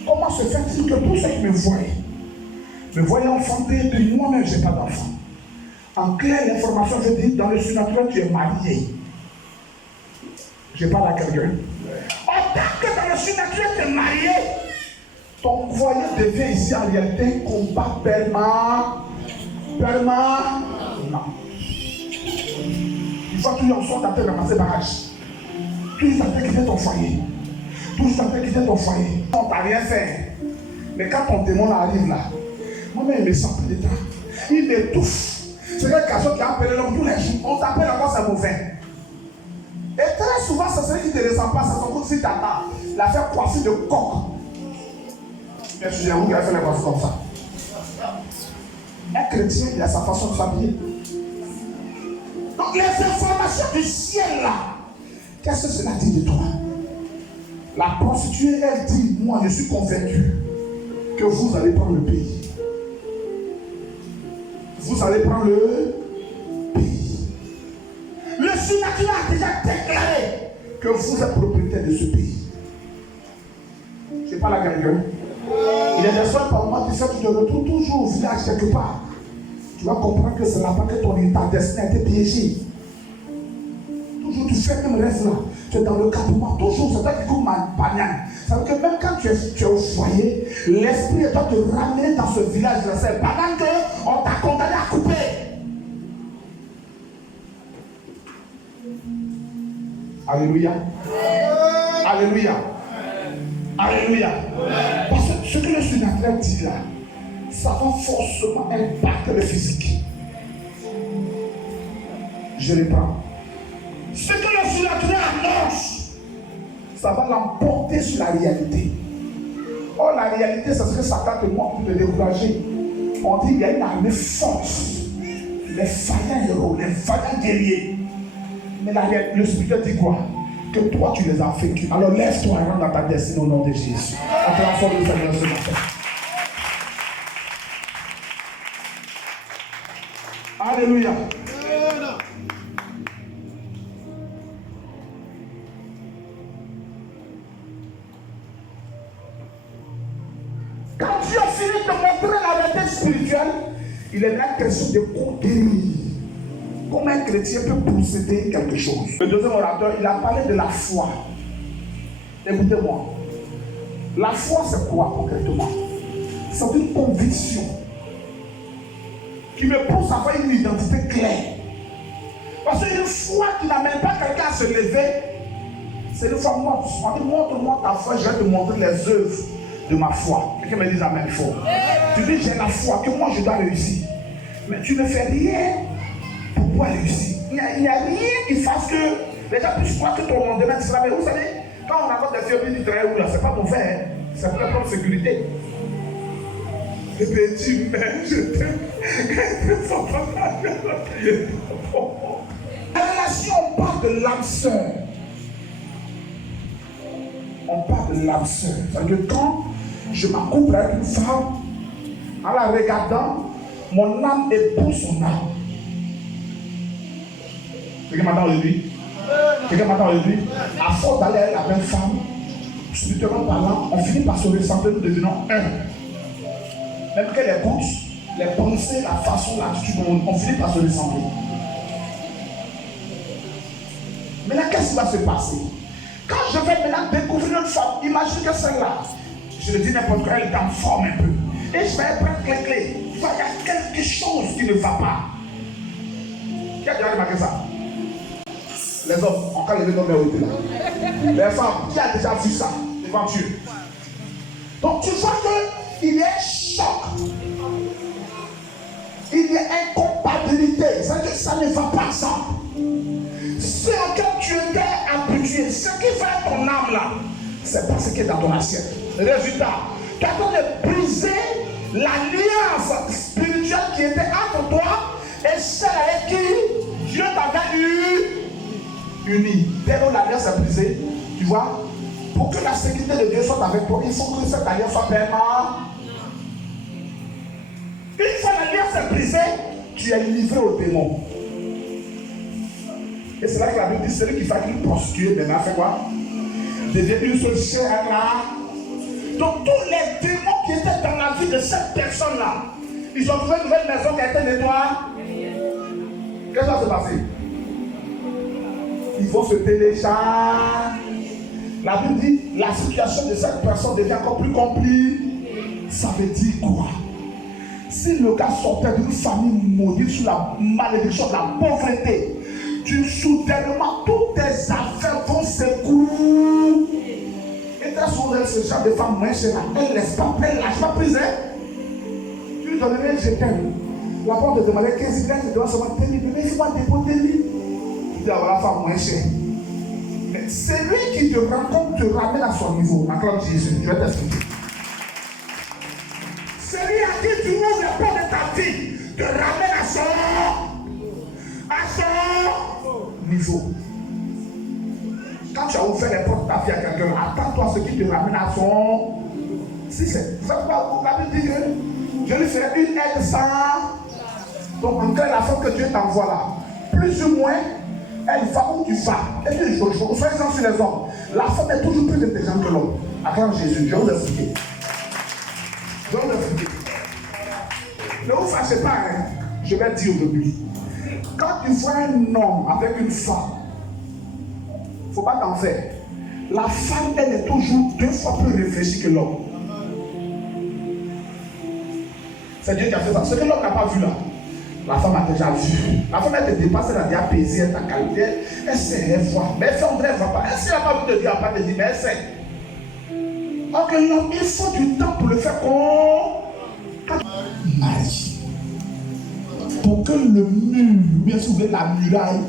Comment se fait-il que tous ceux qui me voient enfanter et puis moi-même je n'ai pas d'enfant? En clair, l'information je dis dans le surnaturel tu es marié. Je parle à quelqu'un. En tant que dans le surnaturel tu es marié, ton foyer devient ici en réalité un combat permanent. Non. Il faut toujours en sorte d'aller ramasser barrage. Toujours d'aller quitter ton foyer. Toujours d'aller quitter ton foyer. On t'a rien fait. Mais quand ton démon arrive là, moi-même, il me sent plus d'état. Il m'étouffe. C'est un garçon qui a appelé l'homme tous les jours. On t'appelle encore, c'est mauvais. Et très souvent, c'est celui qui ne te ressent pas. C'est son coup de fil t'attend. La faire coiffer de coq. Mais je dis à vous qui a fait les choses comme ça. Un chrétien, il a sa façon de s'habiller. Donc les informations du ciel là, qu'est-ce que cela dit de toi? La prostituée, elle dit, moi je suis convaincu que vous allez prendre le pays. Vous allez prendre le pays. Le surnaturel a déjà déclaré que vous êtes propriétaire de ce pays. Je parle à quelqu'un. Il y a des soins par moi qui savent que tu te retrouves toujours au village quelque part. Tu vas comprendre que c'est là-bas que ta destinée a été piégée. Toujours tu fais même rêve là. Tu es dans le campement. Toujours, c'est toi qui coupes ma banane. Ça veut dire que même quand tu es au foyer, l'esprit doit te ramener dans ce village-là. C'est pendant qu'on t'a condamné à couper. Alléluia. Alléluia. Alléluia. Parce que ce que le surnaturel dit là, ça va forcément impacter le physique. Je reprends. Ce que le surnaturel annonce, ça va l'emporter sur la réalité. Or, la réalité, c'est ce que Satan te montre pour te décourager. On dit qu'il y a une armée forte. Les vaillants héros, les vaillants guerriers. Mais le Spirituel dit quoi? Que toi, tu les as vaincus. Alors, lève-toi et rentre dans ta destinée au nom de Jésus. Acclamons le Seigneur ce matin. Alléluia. Quand Dieu a fini de montrer la vérité spirituelle, il est là question de conquérir. Comment un chrétien peut posséder quelque chose? Le deuxième orateur, il a parlé de la foi. Écoutez-moi. La foi, c'est quoi concrètement? C'est une conviction qui me pousse à avoir une identité claire. Parce qu'une foi qui n'amène pas quelqu'un à se lever, c'est une foi morte. On dit, montre-moi ta foi, je vais te montrer les œuvres de ma foi. Quelqu'un me dit amen fort. Tu dis, j'ai la foi, que moi je dois réussir. Mais tu ne fais rien pour pouvoir réussir. Il n'y a rien qui fasse que les gens puissent croire que ton lendemain sera. Mais vous savez, quand on raconte des films du travail, c'est pas mauvais, hein? C'est pour la propre sécurité. Et puis tu m'aimes, je t'aime. La relation, on parle de l'âme sœur. On parle de l'âme sœur. C'est-à-dire que quand je m'accouple avec une femme, en la regardant, mon âme épouse son âme. Quelqu'un m'entend aujourd'hui? Quelqu'un m'entend aujourd'hui? À force d'aller avec la même femme, spirituellement parlant, on finit par se ressembler, nous devenons un. Même qu'elle écoute, les pensées, la façon, l'attitude, on finit par se ressembler. Maintenant, qu'est-ce qui va se passer? Quand je vais maintenant découvrir une femme, imagine que celle-là, je le dis n'importe quoi, elle est en forme un peu. Et je vais prendre les clés. Il y a quelque chose qui ne va pas. Qui a déjà remarqué ça? Les hommes, on va lever nos mains au là. Les femmes, qui a déjà vu ça devant Dieu? Donc tu vois qu'il y a un choc. Il y a incompatibilité. C'est-à-dire que ça ne va pas ensemble. Ce auquel tu étais habitué, ce qui fait ton âme là, c'est pas ce qui est dans ton assiette. Résultat, tu as besoin de briser l'alliance spirituelle qui était entre toi et celle avec qui Dieu t'avait uni. Dès que l'alliance est brisée, tu vois, pour que la sécurité de Dieu soit avec toi, il faut que cette alliance soit permanente. Une fois l'alliance est brisée, tu es livré au démon. Et c'est là que la Bible dit, celui qui fait une prostituée, maintenant fait quoi? Devient une seule chair là. Donc tous les démons qui étaient dans la vie de cette personne-là, ils ont trouvé une nouvelle maison qui a été nettoyée. Qu'est-ce qui va se passer? Ils vont se télécharger. La Bible dit, la situation de cette personne devient encore plus compliquée. Ça veut dire quoi? Si le gars sortait d'une famille maudite sous la malédiction de la pauvreté, soudainement, toutes tes affaires vont s'écrouler. Et très souvent, ce genre de femme, moins chez elle ne laisse pas, elle ne lâche pas prise. Tu lui donnerais, je t'aime. La femme te demandait 15 000, tu dois seulement te dire, mais il faut dépoter lui. Tu dis, voilà, femme moins chère. Mais c'est lui qui te rencontre, te ramène à son niveau. Acclame Jésus, je vais t'expliquer. C'est lui à qui tu ouvres la porte de ta vie, te ramène à son faut. Quand tu as ouvert les portes de ta vie à quelqu'un, attends-toi à ce qui te ramène à son. Si c'est. Vous savez pas, la Bible dit que je lui ferai une aide sans. Donc, en clair, la femme que Dieu t'envoie là, plus ou moins, elle va où tu vas. Et puis, soyez-en sur les hommes. La femme est toujours plus intelligente que l'homme. Acclame Jésus, je vais vous expliquer. Je vais vous expliquer. Ne vous fâchez pas, hein. Je vais dire aujourd'hui. Quand tu vois un homme avec une femme, il ne faut pas t'en faire. La femme, elle est toujours 2 fois plus réfléchie que l'homme. C'est Dieu qui a fait ça. Ce que l'homme n'a pas vu là, la femme a déjà vu. La femme, elle te dépasse, elle a déjà pesé, elle t'a calculé, elle sait, elle voit. Mais elle fait, on ne voit pas. Elle sait, elle n'a pas vu te dire, elle n'a pas te dire, mais elle sait. Donc l'homme, il faut du temps pour le faire qu'on marie. Pour que le mur, bien sûr, la muraille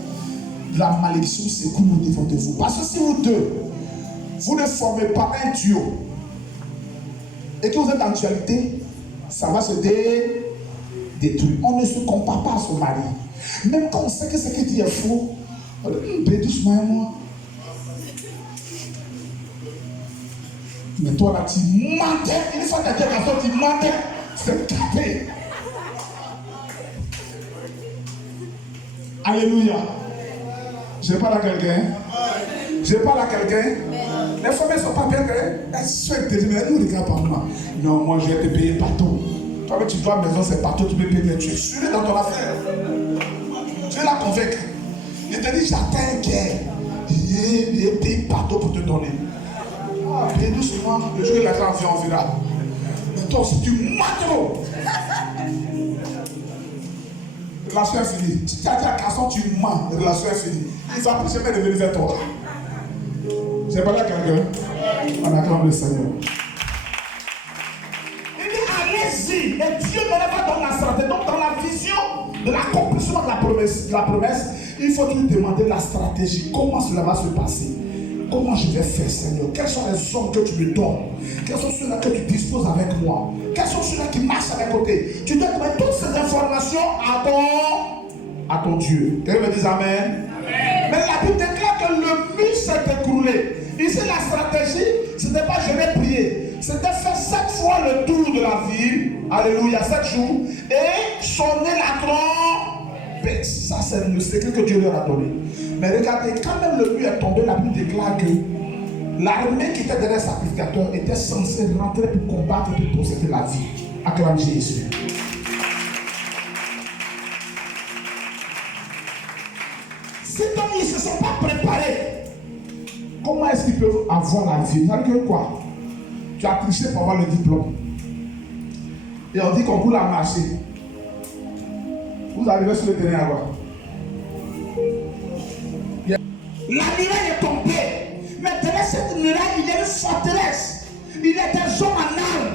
de la malédiction s'écoule au-devant de vous. Parce que si vous deux, vous ne formez pas un duo et que vous êtes en dualité, ça va se détruire. On ne se compare pas à son mari. Même quand on sait que ce qu'il dit est faux, on dit doucement moi. Mais toi là, tu mentais. Une fois que tu as dit tu mentais, c'est capé. Alléluia. Je parle à quelqu'un. Je parle à quelqu'un. Les femmes ne sont pas bien. Elles souhaitent te dire, mais nous, regarde pas moi. Non, moi, je vais te payer partout. Toi, tu dois à la maison, c'est partout, tu peux payer. Tu es sûr dans ton affaire. Tu es la convaincre. Il te dit, j'attends un guerre. Il est payé partout pour te donner. Ah, paye doucement. Le jour où l'argent vient, on verra. Mais toi aussi, tu mens trop. Relation est finie. Si tu as dit à Casson, tu mens, la relation est finie. Il ne va plus jamais revenir vers toi. J'ai parlé à quelqu'un. On acclame le Seigneur. Il dit allez-y. Et Dieu ne va dans la stratégie. Donc dans la vision de l'accomplissement de la promesse, il faut lui demander la stratégie. Comment cela va se passer? Comment je vais faire, Seigneur? Quels sont les hommes que tu me donnes? Quels sont ceux-là que tu disposes avec moi? Quels sont ceux-là qui marchent à mes côtés? Tu dois donner toutes ces informations à ton Dieu. Quelqu'un me dit Amen. Mais la Bible déclare que le mur s'est écroulé. Ici, la stratégie, ce n'est pas je vais prier. C'était faire 7 fois le tour de la ville. Alléluia, 7 jours. Et sonner la trompette. Ça, c'est le secret que Dieu leur a donné. Mais regardez, quand même le mur est tombé, la Bible déclare que l'armée qui était derrière le sacrificateur était censée rentrer pour combattre et pour posséder la vie. Acclame Jésus. Si comme ils ne se sont pas préparés, comment est-ce qu'ils peuvent avoir la vie? C'est-à-dire que quoi? Tu as triché pour avoir le diplôme. Et on dit qu'on roule à marcher. Vous arrivez sur le terrain à quoi? La muraille est tombée. Mais derrière cette muraille, il y a une forteresse. Il y a des hommes en armes.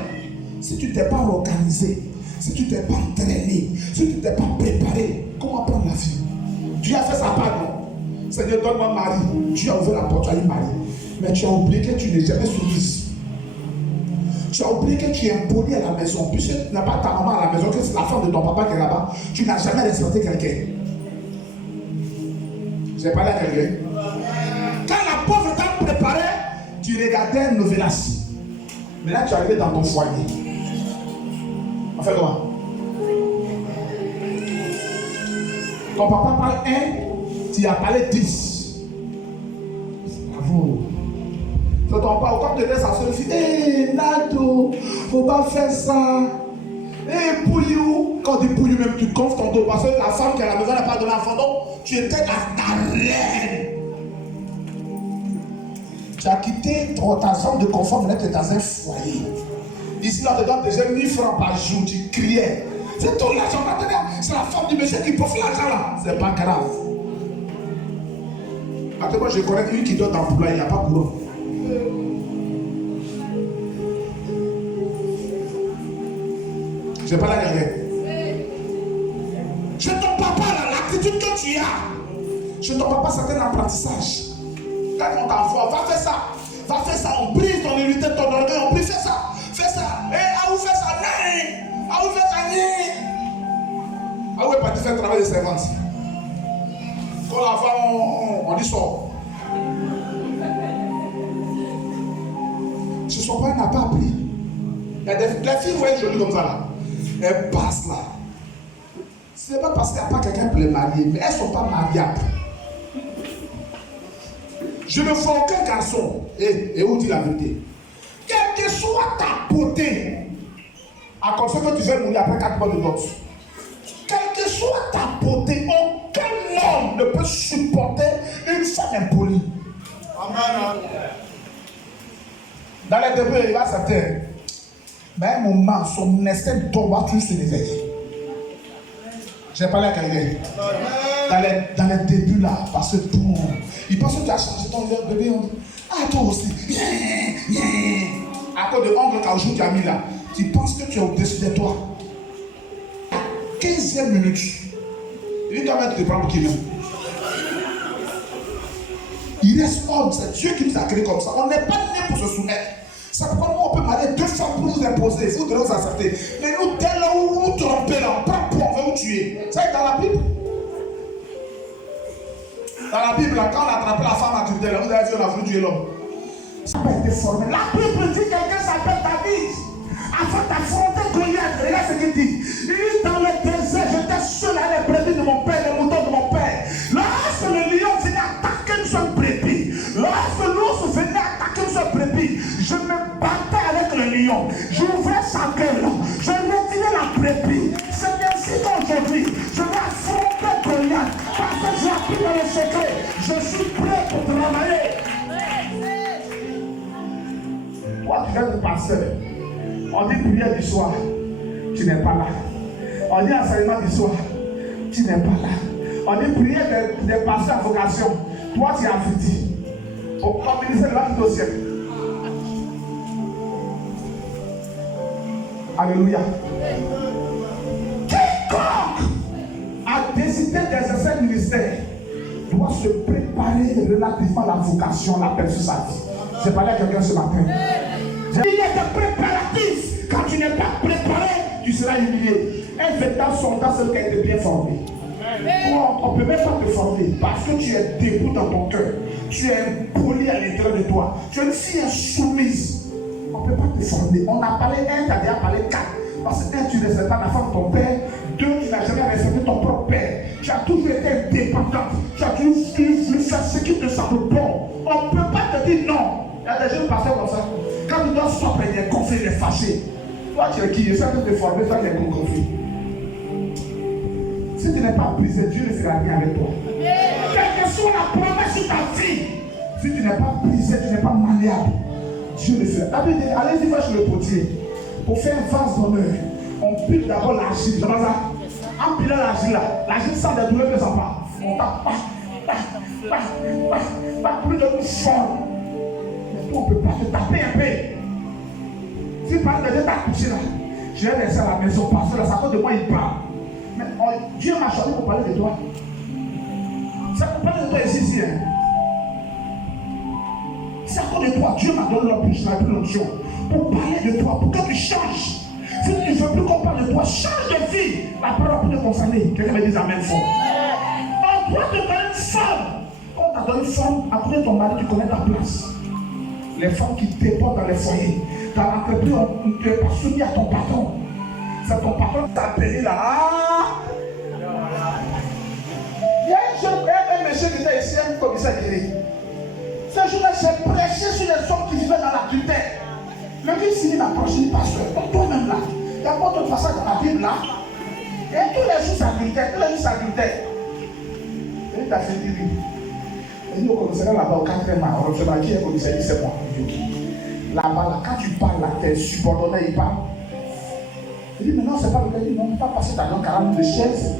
Si tu ne t'es pas organisé, si tu ne t'es pas entraîné, si tu ne t'es pas préparé, comment prendre la vie? Dieu a fait sa part, non? Seigneur, donne-moi mari. Dieu a ouvert la porte, tu as eu mari. Mais tu as oublié que tu n'es jamais soumise. Tu as oublié que tu es impoli à la maison. Puisque tu n'as pas ta maman à la maison, que c'est la femme de ton papa qui est là-bas, tu n'as jamais respecté quelqu'un. J'ai parlé à quelqu'un. Quand la pauvre t'a préparé, tu regardais Novelas. Maintenant, tu es arrivé dans ton foyer. On fait comment? Ton papa parle 1, tu as parlé 10. Bravo. C'est ton papa, quand tu es sa soeur, tu dis, hé, Nato, faut pas faire ça. Hé, Pouillou. Quand tu dis Pouillou, même tu gonfles ton dos. Parce que la femme qui est à la maison n'a pas donné l'enfant. Donc, tu étais ta reine. Tu as quitté ta zone de confort, mais tu es dans un foyer. Ici, là, dedans, déjà 1000 francs par jour, tu criais. C'est ton argent, c'est la femme du monsieur qui profite l'argent là. C'est pas grave. Après moi, je connais une qui doit dans le poulailler, il n'y a pas courant. Je parle à quelqu'un. Chez ton papa, là, l'attitude que tu as, chez ton papa, c'est un apprentissage. Quand on t'envoie, va faire ça. Va faire ça, on brise ton unité, ton orgueil, on brise, fais ça. Fais ça. Hé, ah, vous faites ça, non. Ah, vous faites ça, non. Ah, vous êtes parti faire le travail de servante. faut la voir, on dit sort. Ce son père n'a pas appris. Il y a des filles, vous voyez, jolies comme ça là. Elles passent là. Ce n'est pas parce qu'il n'y a pas quelqu'un pour les marier, mais elles ne sont pas mariables. Je ne vois aucun garçon, et où dit la vérité, quelle que soit ta beauté, à cause que tu veux mourir après 4 mois de dot, quelle que soit ta beauté, aucun homme ne peut supporter une femme impolie. Amen. Dans les débuts, il va s'attendre. Mais à un moment, son instinct doit-il se réveiller. J'ai parlé à quelqu'un. Dans les débuts là, parce que tout le monde, il pense que tu as changé ton bébé. On dit, ah, toi aussi. À cause de l'ongle caoutchouc que tu as mis là, tu penses que tu es au-dessus de toi. À 15e minute, il dit, toi-même, tu te prends pour qui vient. Il reste homme, c'est Dieu qui nous a créé comme ça. On n'est pas né pour se soumettre. C'est pourquoi nous, on peut marier 2 femmes pour nous imposer. Vous devez nous accepter. Mais nous, dès là où vous trompez, là, on prend pour on veut vous tuer. C'est dans la Bible. Dans la Bible, là, quand on a attrapé la femme à Tudel, vous avez vu, on a voulu tuer l'homme. Ça n'a pas été formé. La Bible dit que quelqu'un s'appelle David. Afin d'affronter Goliath, regarde ce qu'il dit. Il dit dans le désert, j'étais seul à les brebis de mon père, les moutons de mon père. Lorsque le lion venait attaquer une seule brebis, lorsque l'ours venait attaquer une seule brebis, je me battais avec le lion. J'ouvrais sa gueule, je retirais la brebis. C'est ainsi qu'aujourd'hui, je vais affronter Goliath parce que j'ai appris dans le secret. Je suis prêt pour travailler. Toi, tu viens de passer. On dit prière du soir, tu n'es pas là. On dit enseignement du soir, tu n'es pas là. On dit prière des pasteurs à vocation, toi tu es affranchi. Au ministère de l'Ange au ciel. Alléluia. Quiconque a décidé d'exercer le ministère doit se préparer relativement à la vocation, l'appel sur sa vie. J'ai parlé à quelqu'un ce matin. Il y a des préparatifs. Quand tu n'es pas préparé, tu seras humilié. Un véritable soldat, c'est celui qui a été bien formé. On ne peut même pas te former parce que tu es debout dans ton cœur. Tu es impoli à l'intérieur de toi. Tu es une fille insoumise. On ne peut pas te former. On a parlé 1, tu as déjà parlé 4. Parce que 1, tu ne respectes pas la femme de ton père. 2, tu n'as jamais respecté ton propre père. Tu as toujours été indépendante. Tu as toujours voulu faire ce qui te semble bon. On ne peut pas te dire non. Il y a des jeunes pasteurs comme ça. Quand tu dois sortir, il y a des conflits, il est fâché. Toi, tu es qui? Je sais que tu es formé, toi, il y a des conflits. Si tu n'es pas brisé, Dieu ne fera rien avec toi. Quelle que soit la promesse de ta vie, si tu n'es pas brisé, tu n'es pas malléable, Dieu le fera. Allez-y, va chez le potier. Pour faire un vase d'honneur, on pile d'abord l'argile. C'est pas ça? En pilant l'argile là, l'argile sans des douleurs ne sent pas. On tape, plus de nous fort. Mais toi, on ne peut pas te taper un peu. Si par exemple, tu as couché là, je vais laisser à la maison, parce que là, ça cause de moi, il parle. Mais Dieu m'a choisi pour parler de toi. C'est pour parler de toi ici. Hein. C'est à cause de toi. Dieu m'a donné l'option pour parler de toi, pour que tu changes. Si tu ne veux plus qu'on parle de toi, change de vie. La parole peut te concerner. Quelqu'un me dit amen fort. On doit te donner une femme. Quand on t'a donné une femme, à côté de ton mari, tu connais ta place. Les femmes qui dépendent dans les foyers. Dans l'entreprise, tu n'es pas soumis à ton patron. C'est ton patron qui t'a appelé là. Il y a un monsieur qui était ici, un commissaire guéri. Ce jour-là, j'ai prêché sur les hommes qui vivaient dans l'adultère. Le gars s'il m'approche, il dit, pasteur, toi-même là, il y a pas d'autre passage dans la Bible là. Et tous les jours, c'est adultère, tous les jours, c'est adultère. Et il t'a fait dire, il dit au commissariat là-bas, au 4e mois, on se dit, qui est commissaire, il dit, c'est moi. Là-bas, là, quand tu parles là, tes subordonnés, ils parlent. Il dit, mais non, c'est pas le cas. Il dit, non, on ne peut pas passer ta langue 40 de chaise.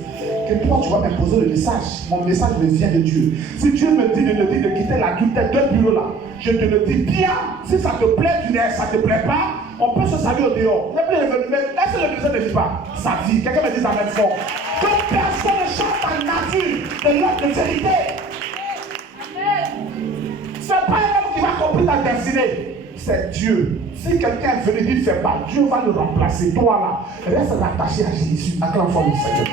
Que toi, tu vas m'imposer le message. Mon message me vient de Dieu. Si Dieu me dit de quitter l'adultère de bureau là, je te le dis bien. Si ça te plaît, ça ne te plaît pas, on peut se saluer au dehors. Mais est-ce que le ministère ne dit pas sa vie? Quelqu'un me dit ça même fort. Que personne ne change ta nature de l'homme de vérité. Ce n'est pas un homme qui va accomplir ta destinée. C'est Dieu. Si quelqu'un est venu dire fais pas, Dieu va le remplacer. Toi là, reste attaché à Jésus. Acclame fort le Seigneur.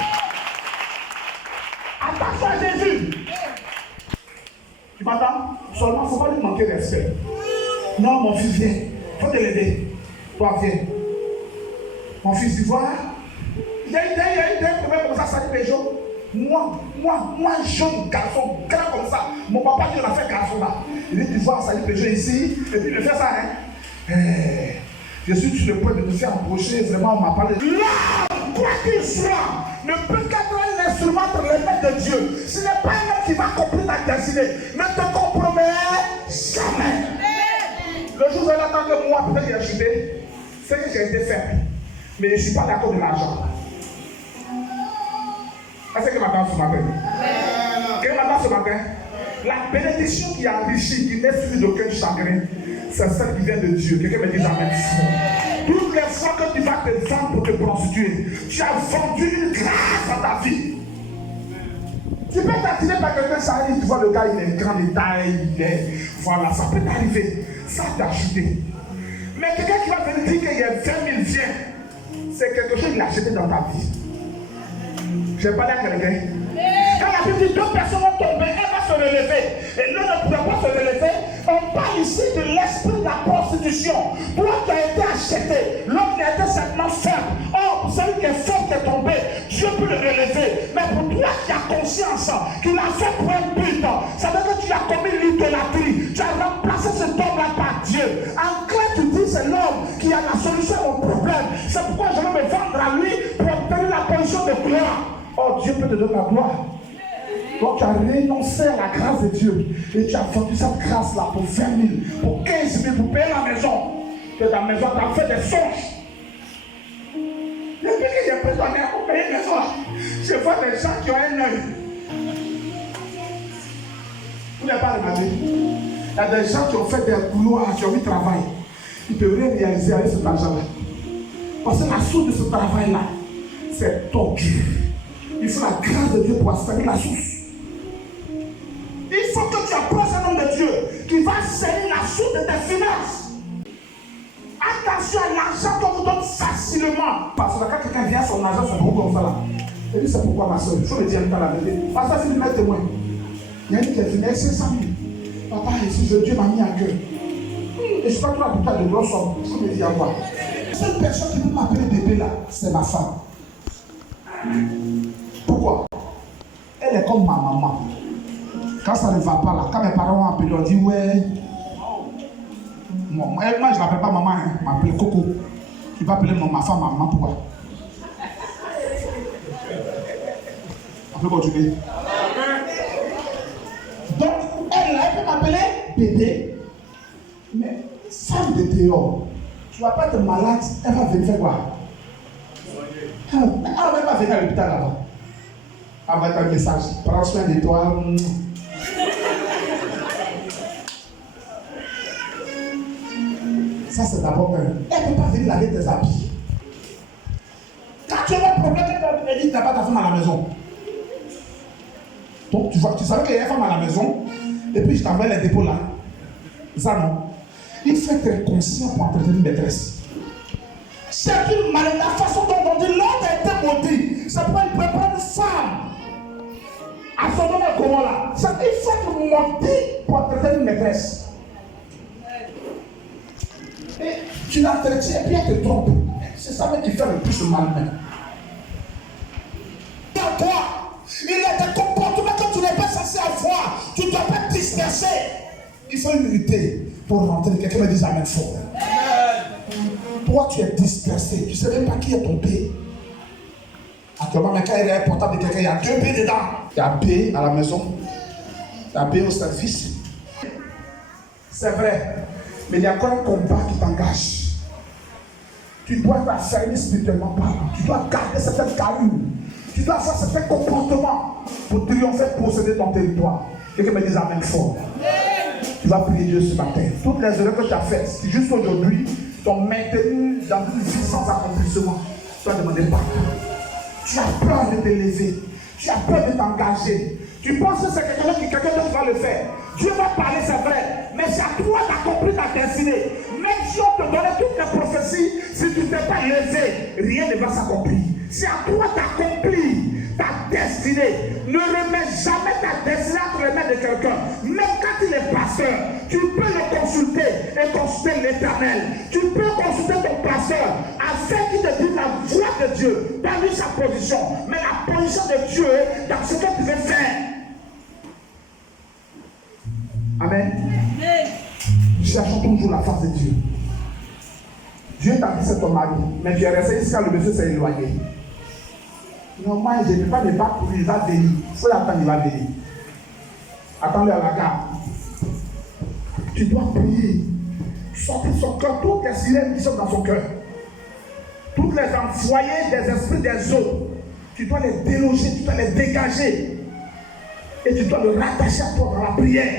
Attention à Jésus. Tu m'entends? Seulement, il ne faut pas lui manquer de respect. Non, mon fils, viens. Il faut te lever. Toi, viens. Mon fils, tu vois, il y a un problème comme ça, ça dit les gens. Moi, jeune garçon, grand comme ça, mon papa qui l'a fait garçon là. Il dit, tu vois, ça dit les gens ici, et puis il me fait ça, hein. Je suis sur le point de me faire approcher, vraiment, on m'a parlé. L'homme, quoi qu'il soit, ne peut qu'être un instrument entre les mains de Dieu. Ce n'est pas un homme qui va accomplir ta destinée. Ne te compromets jamais. Le jour où elle attend que moi, peut-être qu'il a chuté, c'est que j'ai été faible. Mais je ne suis pas d'accord de l'argent. Est-ce que m'attend ce matin? Qu'est-ce que m'attend ce matin? La bénédiction qui enrichit, qui n'est suivie d'aucun chagrin, c'est celle qui vient de Dieu. Quelqu'un me dit amen. Toutes les fois que tu vas te vendre pour te prostituer, tu as vendu une grâce à ta vie. Tu peux t'attirer par quelqu'un, ça arrive, tu vois le gars, il est grand de taille, il est. Voilà, ça peut t'arriver. Ça t'a acheté. Mais quelqu'un qui va venir dire qu'il y a 20 000 viens, c'est quelque chose qu'il a acheté dans ta vie. Je vais parler à quelqu'un. Quand la Bible dit 2 personnes vont tomber, elle va se relever. Et l'un ne pourra pas se relever. On parle ici de l'esprit de la prostitution. Toi qui as été acheté, l'homme qui a été certainement faible. Or, celui qui est fort qui est tombé, Dieu peut le relever. Mais pour toi qui as conscience qu'il a fait pour un but, ça veut dire que tu as commis l'idolâtrie. Tu as remplacé cet homme-là par Dieu. En clair, tu dis c'est l'homme qui a la solution au problème. C'est pourquoi je vais me vendre à lui pour obtenir la position de gloire. Oh, Dieu peut te donner la gloire. Donc tu as renoncé à la grâce de Dieu et tu as vendu cette grâce-là pour 20 000, pour 15 000, pour payer la maison. Que ta maison t'a fait des songes. Depuis que j'ai pris ton air pour payer la maison, je vois des gens qui ont un œil. Vous n'avez pas regardé. Il y a des gens qui ont fait des boulots, qui ont eu travail. Ils ne peuvent rien réaliser avec cet argent-là. Parce que la source de ce travail-là, c'est ton Dieu. Il faut la grâce de Dieu pour assainir la source. Il faut que tu approches un homme de Dieu qui va salir la source de tes finances. Attention à l'argent qu'on vous donne facilement. Parce que quand quelqu'un vient à son argent, c'est beaucoup comme ça là. Et dit c'est pourquoi ma soeur, il faut le dire dans la vérité. Parce que c'est le témoin. Il y a une qui est venue avec 500 000. Papa, ici, Dieu m'a mis à cœur. Et je ne suis pas trop habitué de grosses sommes. Il faut me dire à quoi. La seule personne qui peut m'appeler bébé là, c'est ma femme. Pourquoi? Elle est comme ma maman. Quand ça ne va pas là, quand mes parents m'ont appelé, on dit ouais. Moi je ne l'appelle pas maman, hein. Je m'appelle Coco. Tu vas appeler ma femme maman, pourquoi? On peut continuer. Donc, elle peut m'appeler bébé. Mais femme de dehors, tu ne vas pas être malade, elle va venir faire quoi? Elle va venir à l'hôpital là-bas. Avec un message, prends soin de toi. Ça, c'est d'abord un. Elle ne peut pas venir avec tes habits. Quand tu as un problème, elle dit, tu n'as pas ta femme à la maison. Donc, tu savais qu'il y a une femme à la maison, et puis je t'envoie les dépôts là. Ça, non. Il faut être conscient pour entretenir une maîtresse. C'est une maladie, la façon dont on dit l'homme a été maudit. C'est pourquoi il prépare une femme. À son nom et comment là. Il faut être maudit pour entretenir une maîtresse. Et tu l'entretiens et puis elle te trompe. C'est ça même qui fait le plus de mal même. Dans toi, il y a des comportements que tu n'es pas censé avoir. Tu ne dois pas te disperser. Il faut une unité pour rentrer. Quelqu'un me dit amen fort. Toi, tu es dispersé. Tu ne sais même pas qui est ton B. Actuellement, quand il y a un portable de quelqu'un, il y a 2 B dedans. Il y a B à la maison. Il y a B au service. C'est vrai. Mais il y a encore un combat qui t'engage. Tu dois t'affermir spirituellement parlant. Tu dois garder certaines carrures. Tu dois avoir certains comportements pour triompher, posséder ton territoire. Quelqu'un me dit amen fort. Tu vas prier Dieu ce matin. Toutes les erreurs que tu as faites, si juste aujourd'hui, t'ont maintenu dans une vie sans accomplissement. Tu vas demander pardon. Tu as peur de te lever. Tu as peur de t'engager. Tu penses que c'est quelqu'un d'autre va le faire. Dieu va parler, c'est vrai. Mais c'est à toi d'accomplir ta destinée. Même si on te donnait toutes les prophéties, si tu ne t'es pas levé, rien ne va s'accomplir. C'est à toi d'accomplir ta destinée. Ne remets jamais ta destinée entre les mains de quelqu'un. Même quand pasteur. Tu peux le consulter et consulter l'Éternel. Tu peux consulter ton pasteur afin qu'il te dise la voix de Dieu, pas lui sa position, mais la position de Dieu dans ce que tu veux faire. Amen. Cherchons toujours la face de Dieu. Dieu t'a dit c'est ton mari, mais tu es resté ici quand le monsieur s'est éloigné. Non, moi je ne peux pas me battre pour lui, il va venir. Il faut attendre, il va venir. Attends-le à la gare. Tu dois prier. Sortir son cœur, toutes les sirènes qui sont dans son cœur. Toutes les envoyées des esprits des eaux. Tu dois les déloger, tu dois les dégager. Et tu dois le rattacher à toi dans la prière.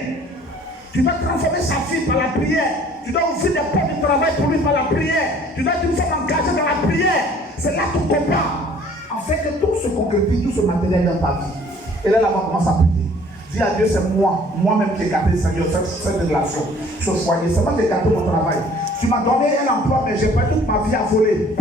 Tu dois transformer sa fille par la prière. Tu dois ouvrir des portes de travail pour lui par la prière. Tu dois être une femme engagée dans la prière. C'est là ton combat. Afin que tout se concrétise, tout se matérialise dans ta vie. Et là, on commence à prier. Dis à Dieu, c'est moi-même qui ai gâté Seigneur, cette relation, ce foyer. C'est moi qui ai gâté mon travail. Tu m'as donné un emploi, mais j'ai pas toute ma vie à voler.